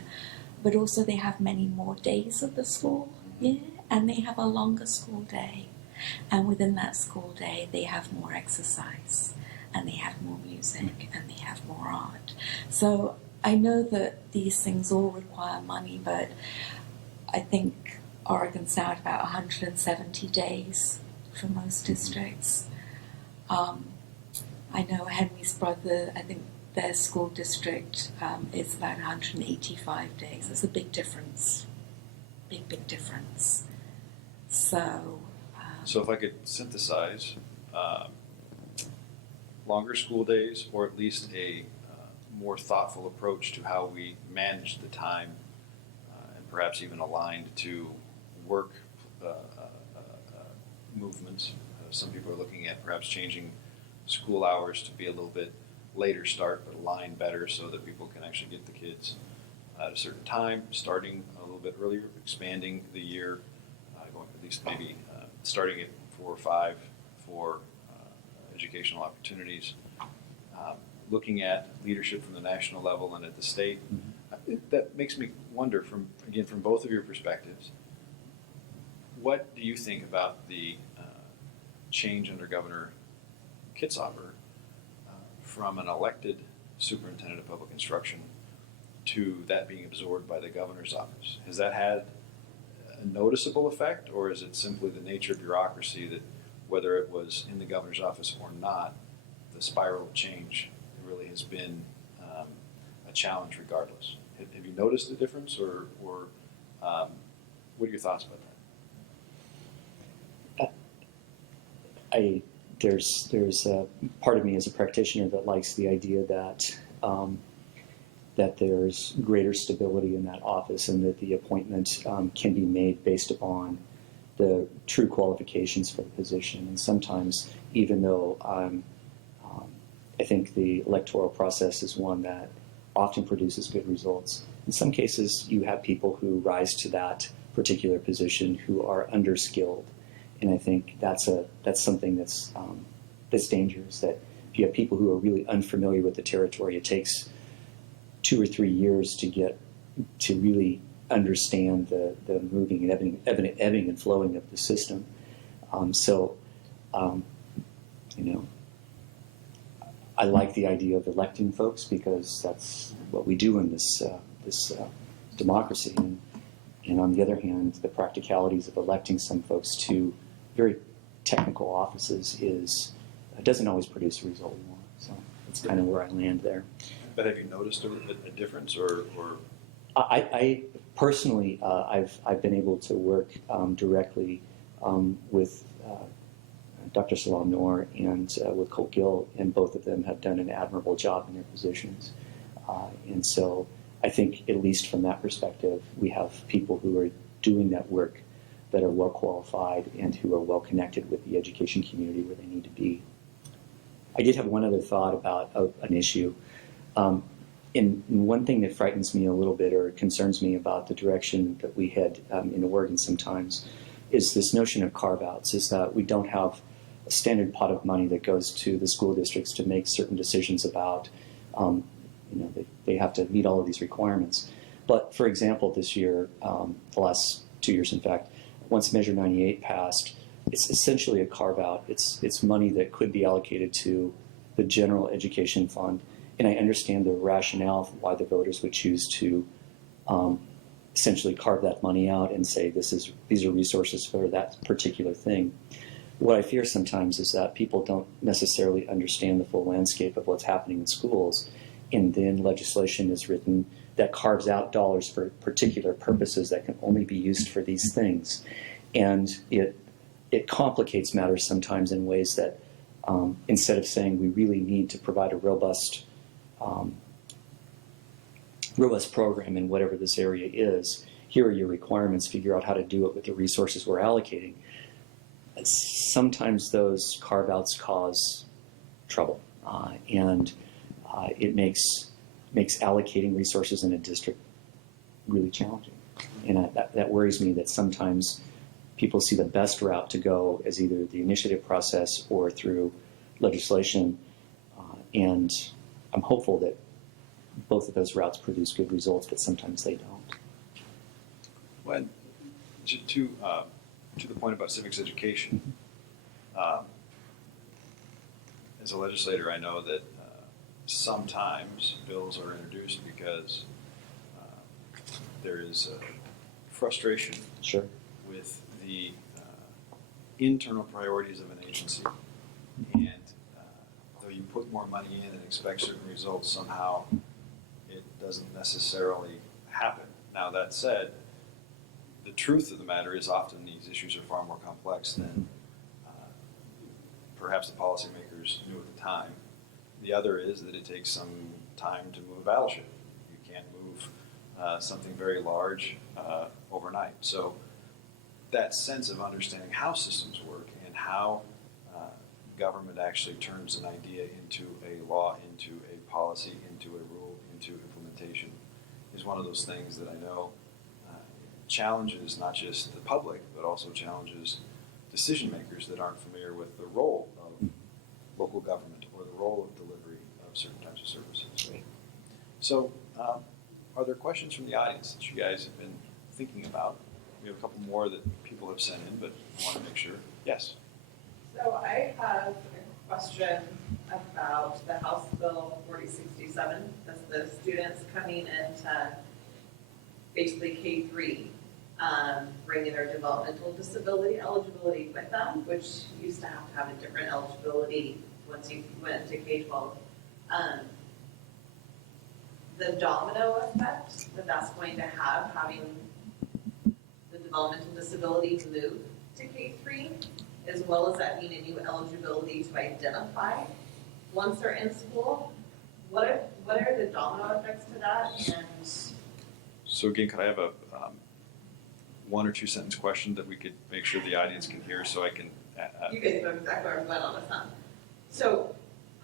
But also they have many more days of the school year, and they have a longer school day. And within that school day, they have more exercise, and they have more music, and they have more art. So I know that these things all require money, but I think Oregon's now at about 170 days for most districts. I know Henry's brother, I think their school district is about 185 days. There's a big difference. Big difference. So So if I could synthesize, longer school days, or at least a more thoughtful approach to how we manage the time, and perhaps even aligned to work movements. Some people are looking at perhaps changing school hours to be a little bit later start, but align better so that people can actually get the kids at a certain time, starting a little bit earlier, expanding the year, going at least maybe starting at 4 or 5 for educational opportunities, looking at leadership from the national level and at the state. That makes me wonder, from both of your perspectives, what do you think about the change under Governor Kitzhaber from an elected superintendent of public instruction to that being absorbed by the governor's office? Has that had a noticeable effect, or is it simply the nature of bureaucracy that whether it was in the governor's office or not, the spiral of change really has been a challenge regardless? Have you noticed a difference, or what are your thoughts about that? There's a part of me as a practitioner that likes the idea that that there's greater stability in that office, and that the appointment can be made based upon the true qualifications for the position. And sometimes, even though I think the electoral process is one that often produces good results, in some cases you have people who rise to that particular position who are underskilled. And I think that's something that's dangerous. That if you have people who are really unfamiliar with the territory, it takes 2 or 3 years to get to really understand the moving and ebbing and flowing of the system. I like the idea of electing folks, because that's what we do in this democracy. And on the other hand, the practicalities of electing some folks to very technical offices doesn't always produce a result we want. So that's kind of where I land there. But have you noticed a difference, or? I personally, I've been able to work directly with Dr. Salam Noor and with Colt Gill, and both of them have done an admirable job in their positions. And so I think, at least from that perspective, we have people who are doing that work that are well qualified and who are well connected with the education community where they need to be. I did have one other thought about an issue. And one thing that frightens me a little bit, or concerns me about the direction that we head in Oregon sometimes, is this notion of carve-outs, is that we don't have a standard pot of money that goes to the school districts to make certain decisions about, they have to meet all of these requirements. But for example, this year, the last 2 years in fact, once Measure 98 passed, it's essentially a carve-out. It's money that could be allocated to the general education fund. And I understand the rationale for why the voters would choose to essentially carve that money out and say these are resources for that particular thing. What I fear sometimes is that people don't necessarily understand the full landscape of what's happening in schools, and then legislation is written that carves out dollars for particular purposes that can only be used for these things. And it complicates matters sometimes in ways that instead of saying we really need to provide a robust program in whatever this area is, here are your requirements, figure out how to do it with the resources we're allocating. Sometimes those carve-outs cause trouble, and it makes allocating resources in a district really challenging. And that worries me that sometimes people see the best route to go as either the initiative process or through legislation, and I'm hopeful that both of those routes produce good results, but sometimes they don't. Well, to the point about civics education, as a legislator, I know that sometimes bills are introduced because there is frustration Sure. with the internal priorities of an agency, and though you put more money in and expect certain results, somehow it doesn't necessarily happen. Now, that said, the truth of the matter is often these issues are far more complex than perhaps the policymakers knew at the time. The other is that it takes some time to move a battleship. You can't move something very large overnight. So that sense of understanding how systems work and how government actually turns an idea into a law, into a policy, into a rule, into implementation is one of those things that I know challenges not just the public, but also challenges decision makers that aren't familiar with the role of local government or the role of delivery of certain types of services. Right. So, are there questions from the audience that you guys have been thinking about? We have a couple more that people have sent in, but I want to make sure. Yes. So I have a question about the House Bill 4067. That's the students coming into basically K-3, bringing their developmental disability eligibility with them, which used to have a different eligibility once you went to K-12. The domino effect that that's going to have, having the developmental disability move to K-3, as well as that being a new eligibility to identify once they're in school. What are the domino effects to that? And So again, could I have a one or two sentence question that we could make sure the audience can hear, so I can. you guys know exactly where I'm going on this, huh? So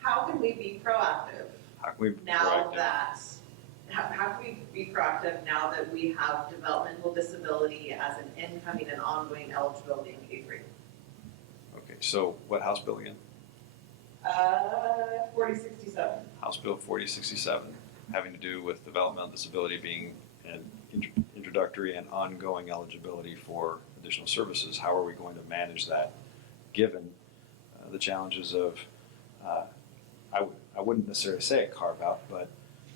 how can we be proactive How can we be now proactive? that? How can we be proactive now that we have developmental disability as an incoming and ongoing eligibility in K-3? Okay, so what House bill again? 4067. House Bill 4067, having to do with developmental disability being an introductory and ongoing eligibility for additional services. How are we going to manage that, given the challenges of, I wouldn't necessarily say a carve out, but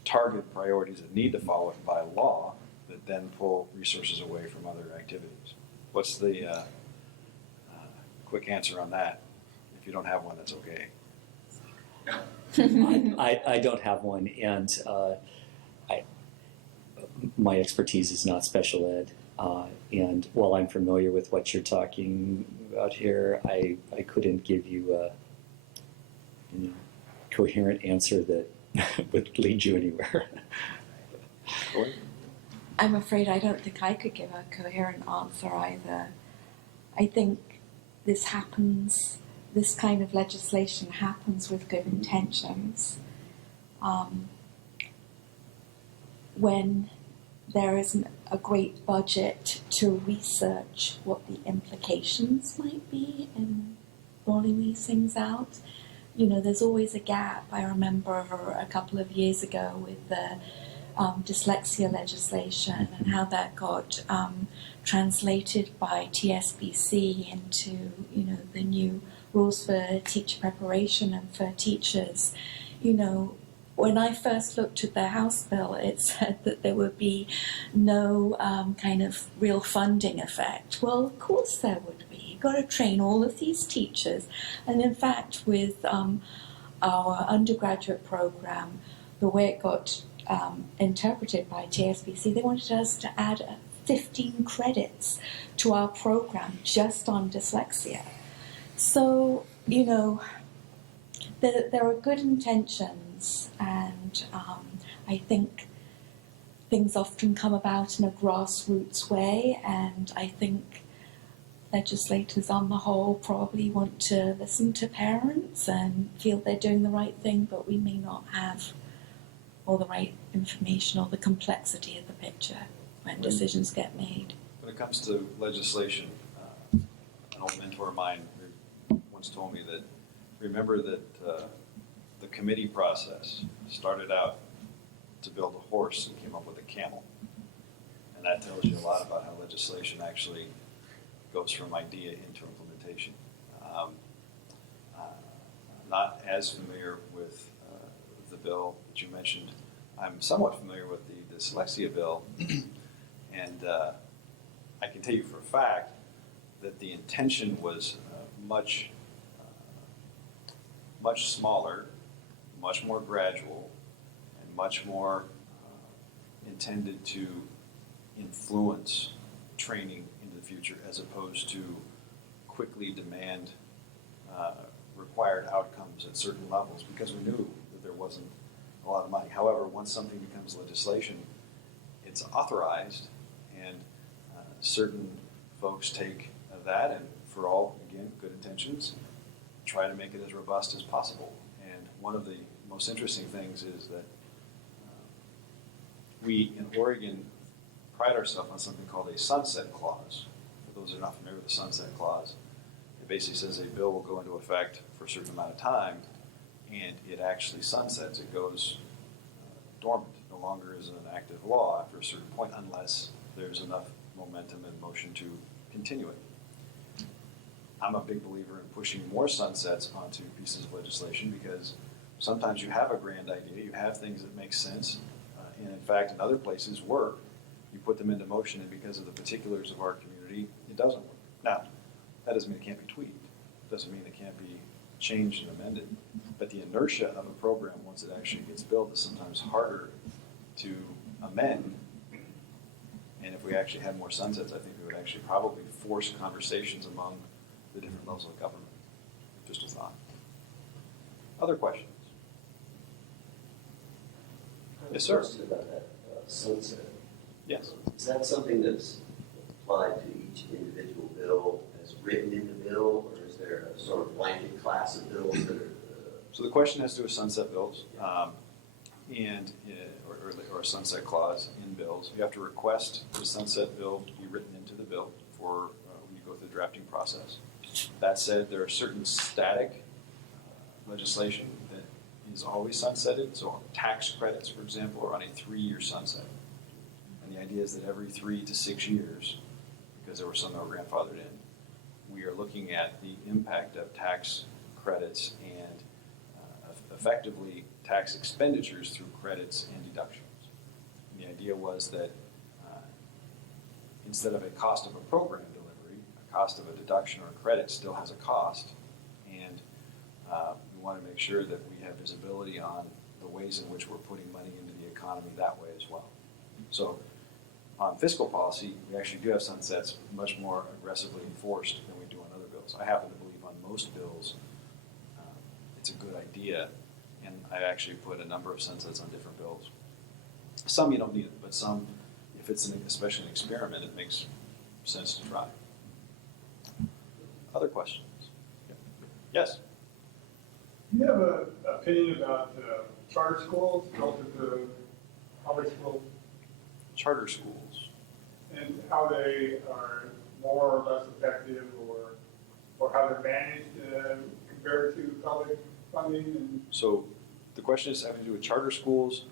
target priorities that need to follow it by law that then pull resources away from other activities? What's the quick answer on that? If you don't have one, that's okay. I don't have one, and my expertise is not special ed. And while I'm familiar with what you're talking about here, I couldn't give you a coherent answer that would lead you anywhere. I'm afraid I don't think I could give a coherent answer either. I think this kind of legislation happens with good intentions. When there isn't a great budget to research what the implications might be in rolling these things out, there's always a gap. I remember a couple of years ago with the dyslexia legislation and how that got translated by TSBC into, the new rules for teacher preparation and for teachers. When I first looked at the House bill, it said that there would be no kind of real funding effect. Well, of course there would be. You've got to train all of these teachers. And in fact, with our undergraduate program, the way it got interpreted by JSBC. They wanted us to add 15 credits to our program just on dyslexia. So, you know, there are good intentions, and I think things often come about in a grassroots way, and I think legislators on the whole probably want to listen to parents and feel they're doing the right thing, but we may not have all the right information or the complexity of the picture when decisions get made. When it comes to legislation, an old mentor of mine once told me that, remember that the committee process started out to build a horse and came up with a camel. And that tells you a lot about how legislation actually goes from idea into implementation. I'm not as familiar with the bill that you mentioned. I'm somewhat familiar with the dyslexia bill, and I can tell you for a fact that the intention was much smaller, much more gradual, and much more intended to influence training into the future, as opposed to quickly demand required outcomes at certain levels, because we knew that there wasn't a lot of money. However, once something becomes legislation, it's authorized, and certain folks take that and, for all, again, good intentions, try to make it as robust as possible. And one of the most interesting things is that we in Oregon pride ourselves on something called a sunset clause. For those who are not familiar with the sunset clause, it basically says a bill will go into effect for a certain amount of time, and it actually sunsets. It goes dormant. No longer is it an active law after a certain point, unless there's enough momentum and motion to continue it. I'm a big believer in pushing more sunsets onto pieces of legislation, because sometimes you have a grand idea, you have things that make sense, and in fact, in other places work. You put them into motion, and because of the particulars of our community, it doesn't work. Now, that doesn't mean it can't be tweaked. It doesn't mean it can't be changed and amended. But the inertia of a program, once it actually gets built, is sometimes harder to amend. And if we actually had more sunsets, I think we would actually probably force conversations among the different levels of government. Just a thought. Other questions? Yes, sir. Question about that sunset. Yes. Is that something that's applied to each individual bill as written in the bill, or is there a sort of blanket class of bills that are? So the question has to do with sunset bills, or a sunset clause in bills. You have to request the sunset bill be written into the bill for when you go through the drafting process. That said, there are certain static legislation that is always sunsetted. So tax credits, for example, are on a 3-year sunset. And the idea is that every 3 to 6 years, because there were some that were grandfathered in, we are looking at the impact of tax credits and effectively tax expenditures through credits and deductions. And the idea was that instead of a cost of a program delivery, a cost of a deduction or a credit still has a cost, and we want to make sure that we have visibility on the ways in which we're putting money into the economy that way as well. So on fiscal policy, we actually do have sunsets much more aggressively enforced than we do on other bills. I happen to believe on most bills it's a good idea, and I actually put a number of sunsets on different bills. Some you don't need it, but some, if it's especially an experiment, it makes sense to try. Other questions? Yes? Do you have an opinion about charter schools relative to public schools, Charter schools. and how they are more or less effective, or how they're managed compared to public funding? And So the question is having to do with charter schools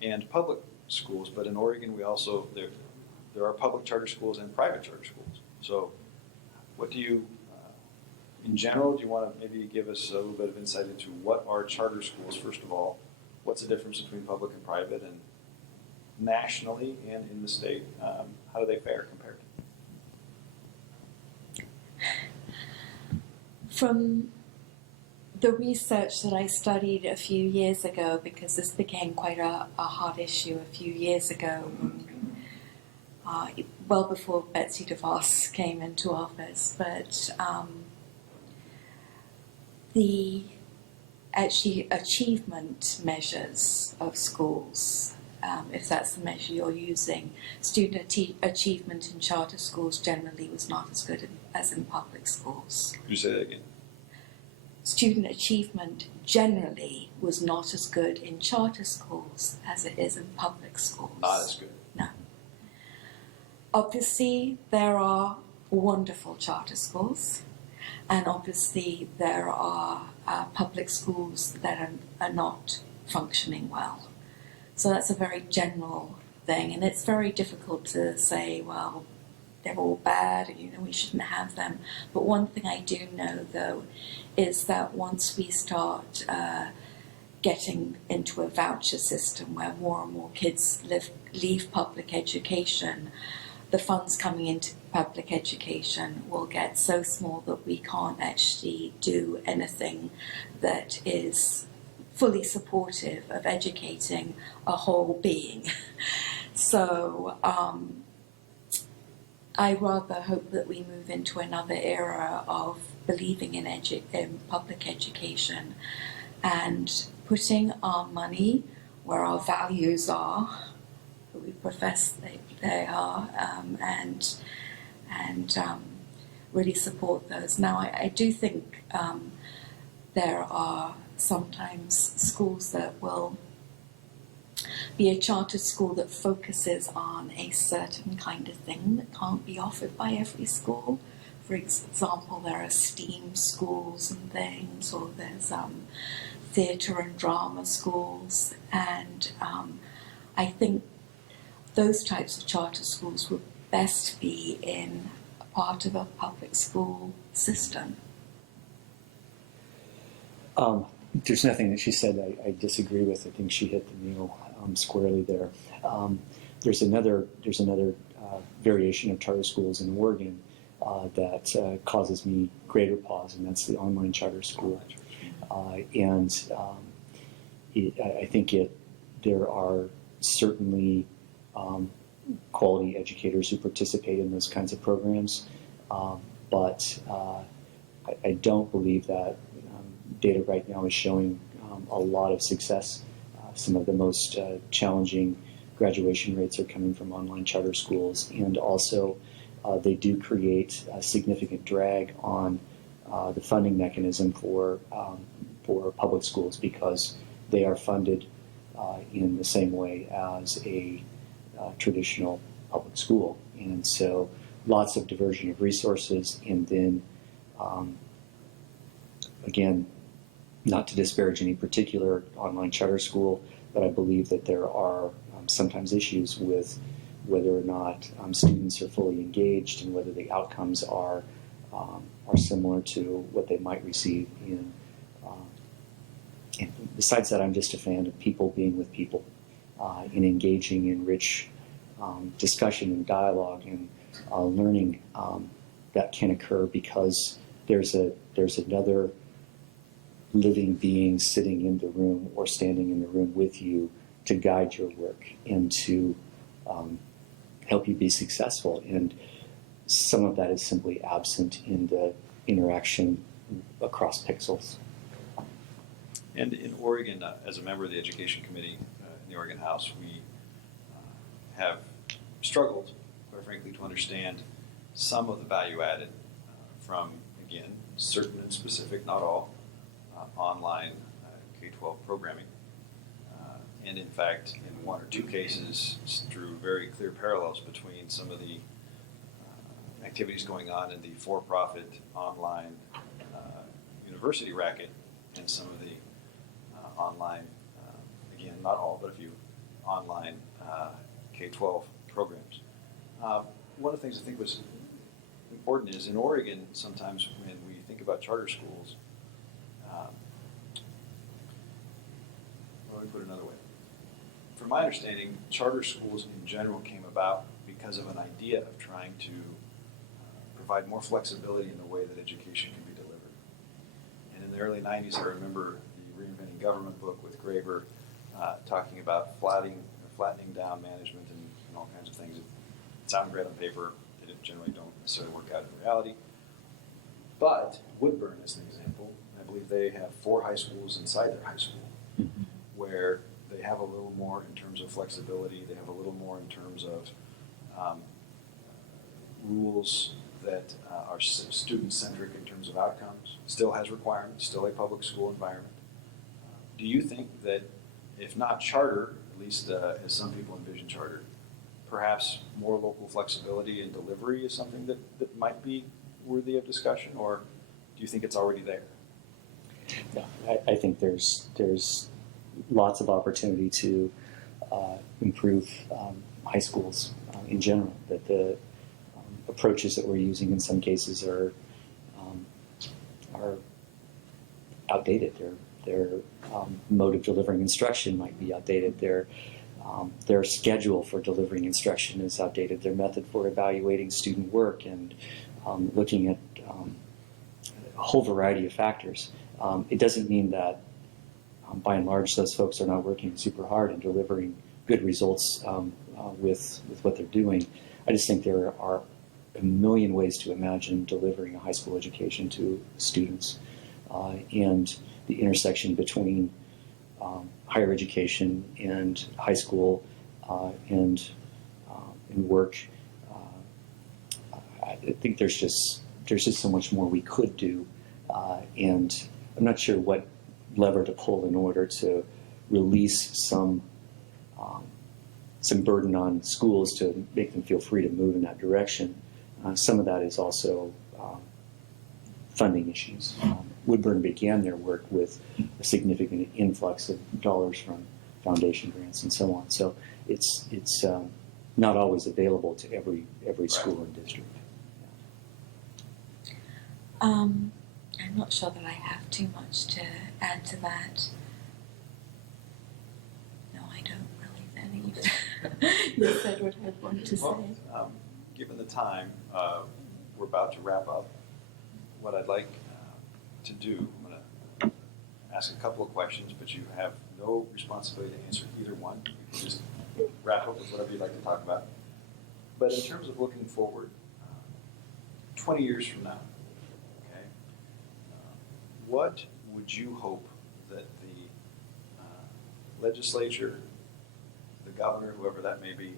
and public schools, but in Oregon we also, there are public charter schools and private charter schools. So what do you, in general, do you want to maybe give us a little bit of insight into what are charter schools, first of all? What's the difference between public and private, and nationally and in the state, how do they fare compared? From the research that I studied a few years ago, because this became quite a hot issue a few years ago, well before Betsy DeVos came into office, but the actually achievement measures of schools, if that's the measure you're using, student achievement in charter schools generally was not as good as in public schools. Could you say that again? Student achievement generally was not as good in charter schools as it is in public schools. Not as good. No. Obviously, there are wonderful charter schools, and obviously there are public schools that are not functioning well. So that's a very general thing, and it's very difficult to say, well, they're all bad, we shouldn't have them. But one thing I do know, though, is that once we start getting into a voucher system where more and more kids leave public education, the funds coming into public education will get so small that we can't actually do anything that is fully supportive of educating a whole being. So I rather hope that we move into another era of believing in public education and putting our money where our values are, we profess they are, and really support those. Now, I do think there are sometimes schools that will be a charter school that focuses on a certain kind of thing that can't be offered by every school. For example, there are STEAM schools and things, or there's theatre and drama schools, and I think those types of charter schools would best be in a part of a public school system. There's nothing that she said I disagree with. I think she hit the nail squarely there. There's another variation of charter schools in Oregon that causes me greater pause, and that's the online charter school. I think there are certainly quality educators who participate in those kinds of programs, but I don't believe that data right now is showing a lot of success. Some of the most challenging graduation rates are coming from online charter schools, and also they do create a significant drag on the funding mechanism for public schools, because they are funded in the same way as a traditional public school. And so lots of diversion of resources, and then again, not to disparage any particular online charter school, but I believe that there are sometimes issues with whether or not students are fully engaged and whether the outcomes are similar to what they might receive in. And besides that, I'm just a fan of people being with people and engaging in rich discussion and dialogue and learning that can occur because there's another living being sitting in the room or standing in the room with you to guide your work and to help you be successful. And some of that is simply absent in the interaction across pixels. And in Oregon, as a member of the Education Committee in the Oregon House, we have struggled, quite frankly, to understand some of the value added from, again, certain and specific, not all, online K-12 programming. And in fact, in one or two cases, drew very clear parallels between some of the activities going on in the for-profit online university racket and some of the online, again, not all, but a few online K-12 programs. One of the things I think was important is in Oregon, sometimes when we think about charter schools, let me put it another way. From my understanding, charter schools in general came about because of an idea of trying to provide more flexibility in the way that education can be delivered. And in the early 90s, I remember the Reinventing Government book with Graeber talking about flattening down management and all kinds of things. It sounded great on paper. They generally don't necessarily work out in reality. But Woodburn, as an example, I believe they have 4 high schools inside their high school where they have a little more in terms of flexibility. They have a little more in terms of rules that are student-centric in terms of outcomes. Still has requirements, still a public school environment. Do you think that, if not charter, at least as some people envision charter, perhaps more local flexibility in delivery is something that might be worthy of discussion, or do you think it's already there? No, I think there's lots of opportunity to improve high schools in general. That the approaches that we're using in some cases are outdated. Their mode of delivering instruction might be outdated. Their schedule for delivering instruction is outdated. Their method for evaluating student work and looking at a whole variety of factors. It doesn't mean that, by and large, those folks are not working super hard and delivering good results with what they're doing. I just think there are a million ways to imagine delivering a high school education to students, and the intersection between higher education and high school and work. I think there's just so much more we could do, and I'm not sure what lever to pull in order to release some burden on schools to make them feel free to move in that direction. Some of that is also funding issues. Woodburn began their work with a significant influx of dollars from foundation grants and so on. So it's not always available to every school and district. I'm not sure that I have too much to add to that. No, I don't really, believe you said what I'd want to say. Well, given the time, we're about to wrap up. What I'd like to do, I'm going to ask a couple of questions, but you have no responsibility to answer either one. You can just wrap up with whatever you'd like to talk about. But in terms of looking forward, 20 years from now, okay, what would you hope that the legislature, the governor, whoever that may be,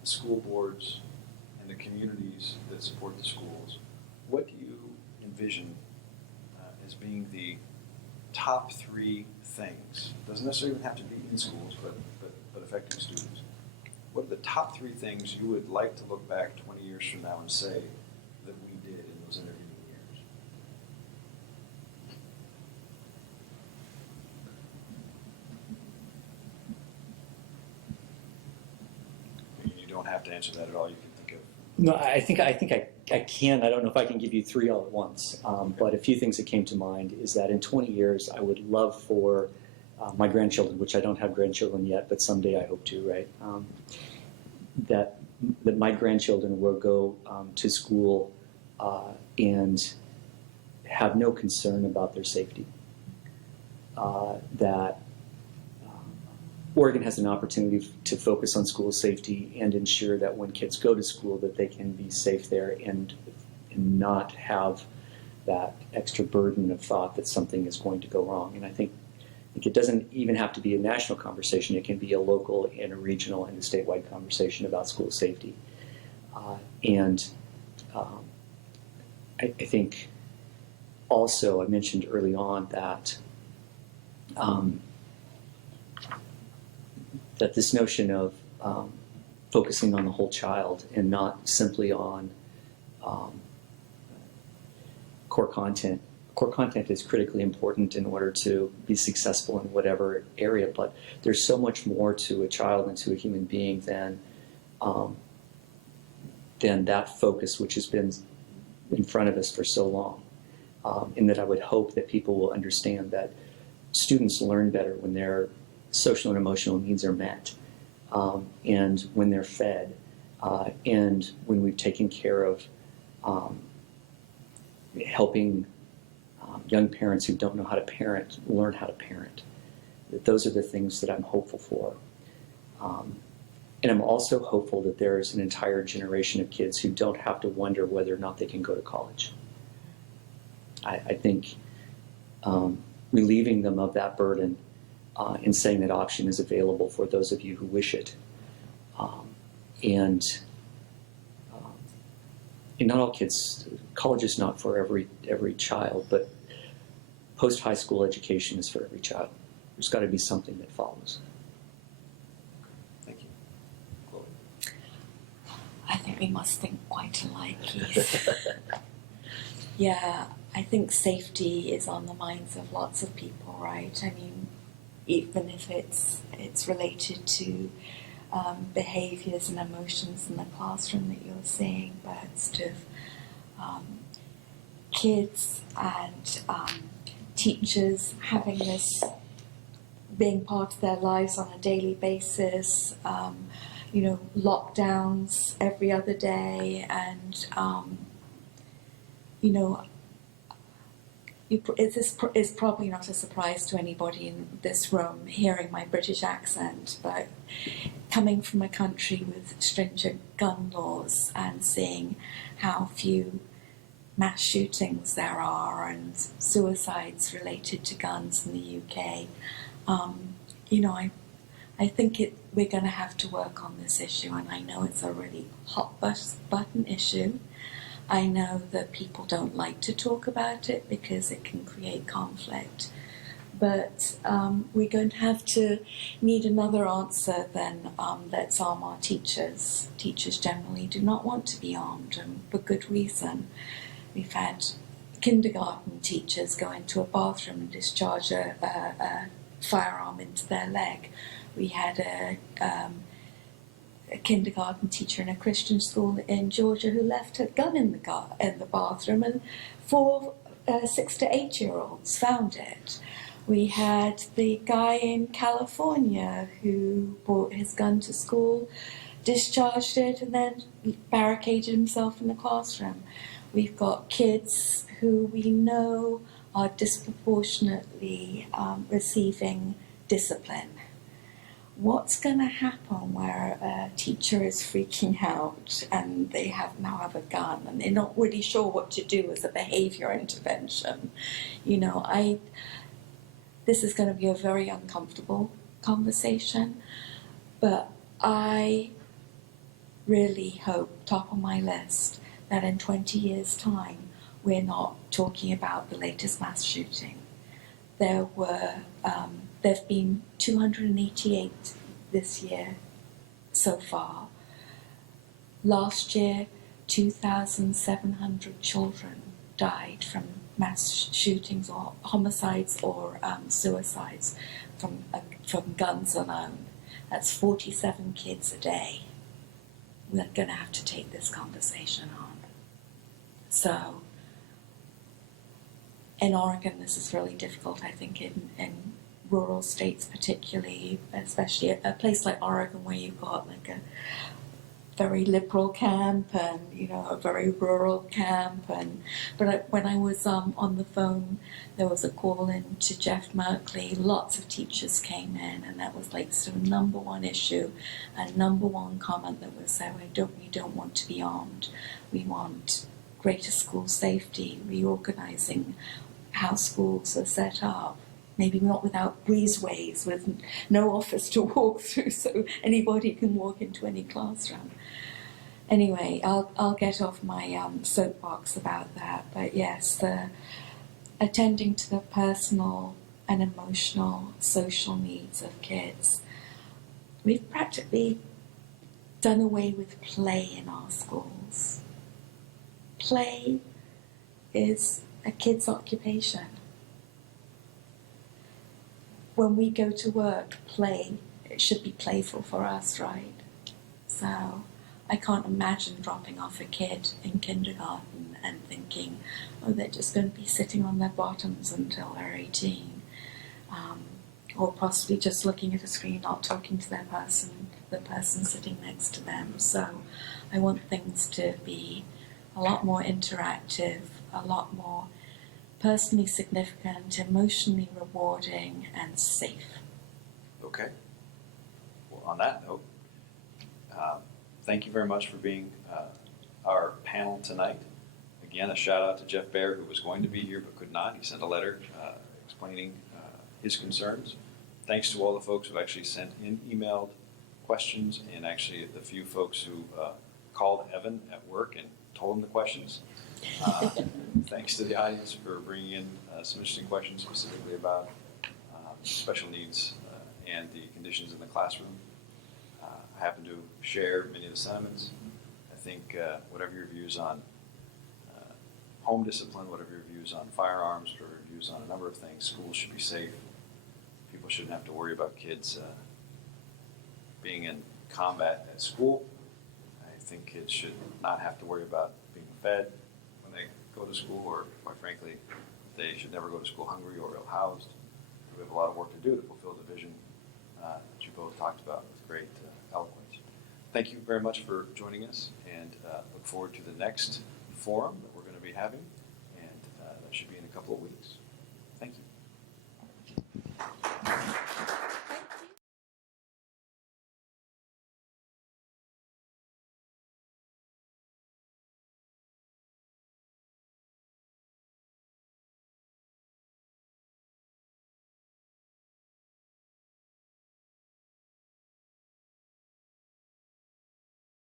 the school boards, and the communities that support the schools, what do you envision as being the top 3 things? It doesn't necessarily even have to be in schools, but affecting students. What are the top 3 things you would like to look back 20 years from now and say that we did in those intervening years? You don't have to answer that at all. You can think of. No, I think I can. I don't know if I can give you 3 all at once. But a few things that came to mind is that in 20 years, I would love for my grandchildren, which I don't have grandchildren yet, but someday I hope to, right? That my grandchildren will go to school and have no concern about their safety. That Oregon has an opportunity to focus on school safety and ensure that when kids go to school that they can be safe there and not have that extra burden of thought that something is going to go wrong. And I think it doesn't even have to be a national conversation. It can be a local and a regional and a statewide conversation about school safety. I think also I mentioned early on that that this notion of focusing on the whole child and not simply on core content. Core content is critically important in order to be successful in whatever area, but there's so much more to a child and to a human being than that focus which has been in front of us for so long. And that I would hope that people will understand that students learn better when their social and emotional needs are met, and when they're fed, and when we've taken care of helping young parents who don't know how to parent learn how to parent. That those are the things that I'm hopeful for. And I'm also hopeful that there's an entire generation of kids who don't have to wonder whether or not they can go to college. I think relieving them of that burden and saying that option is available for those of you who wish it. And not all kids, college is not for every child, but post-high school education is for every child. There's got to be something that follows. Thank you. Chloe. I think we must think quite alike, Keith. Yeah, I think safety is on the minds of lots of people, right? I mean, even if it's related to behaviors and emotions in the classroom that you're seeing, but sort of kids and teachers having this being part of their lives on a daily basis, lockdowns every other day, and it's probably not a surprise to anybody in this room hearing my British accent, but coming from a country with stringent gun laws and seeing how few mass shootings there are and suicides related to guns in the UK, I think we're going to have to work on this issue, and I know it's a really hot button issue. I know that people don't like to talk about it because it can create conflict, but we're going to have to need another answer than let's arm our teachers. Teachers generally do not want to be armed, and for good reason. We've had kindergarten teachers go into a bathroom and discharge a firearm into their leg. We had a kindergarten teacher in a Christian school in Georgia who left her gun in the bathroom, and 6 to 8 year olds found it. We had the guy in California who brought his gun to school, discharged it, and then barricaded himself in the classroom. We've got kids who we know are disproportionately receiving discipline. What's going to happen where a teacher is freaking out and they now have a gun and they're not really sure what to do as a behavior intervention? This is going to be a very uncomfortable conversation, but I really hope, top of my list, that in 20 years' time we're not talking about the latest mass shooting. There've been 288 this year so far. Last year, 2,700 children died from mass shootings or homicides or suicides from guns alone. That's 47 kids a day. We're going to have to take this conversation on. So, in Oregon, this is really difficult, I think, in rural states particularly, especially a place like Oregon where you've got like a very liberal camp and, a very rural camp. But when I was on the phone, there was a call in to Jeff Merkley. Lots of teachers came in, and that was like sort of number one issue and number one comment that was said, we don't want to be armed. We want greater school safety, reorganizing how schools are set up. Maybe not without breezeways, with no office to walk through so anybody can walk into any classroom. Anyway, I'll get off my soapbox about that. But yes, attending to the personal and emotional, social needs of kids. We've practically done away with play in our schools. Play is a kid's occupation. When we go to work, play, it should be playful for us, right? So I can't imagine dropping off a kid in kindergarten and thinking, they're just going to be sitting on their bottoms until they're 18. Or possibly just looking at a screen, not talking to the person sitting next to them. So I want things to be a lot more interactive, a lot more personally significant, emotionally rewarding, and safe. Okay. Well, on that note, thank you very much for being our panel tonight. Again, a shout out to Jeff Baer, who was going to be here but could not. He sent a letter explaining his concerns. Thanks to all the folks who actually sent in emailed questions, and actually the few folks who called Evan at work and told him the questions. Thanks to the audience for bringing in some interesting questions specifically about special needs and the conditions in the classroom. I happen to share many of the sentiments. I think whatever your views on home discipline, whatever your views on firearms, whatever your views on a number of things, schools should be safe. People shouldn't have to worry about kids being in combat at school. I think kids should not have to worry about being fed when they go to school, or quite frankly, they should never go to school hungry or ill-housed. We have a lot of work to do to fulfill the vision that you both talked about with great eloquence. Thank you very much for joining us, and look forward to the next forum that we're going to be having, and that should be in a couple of weeks.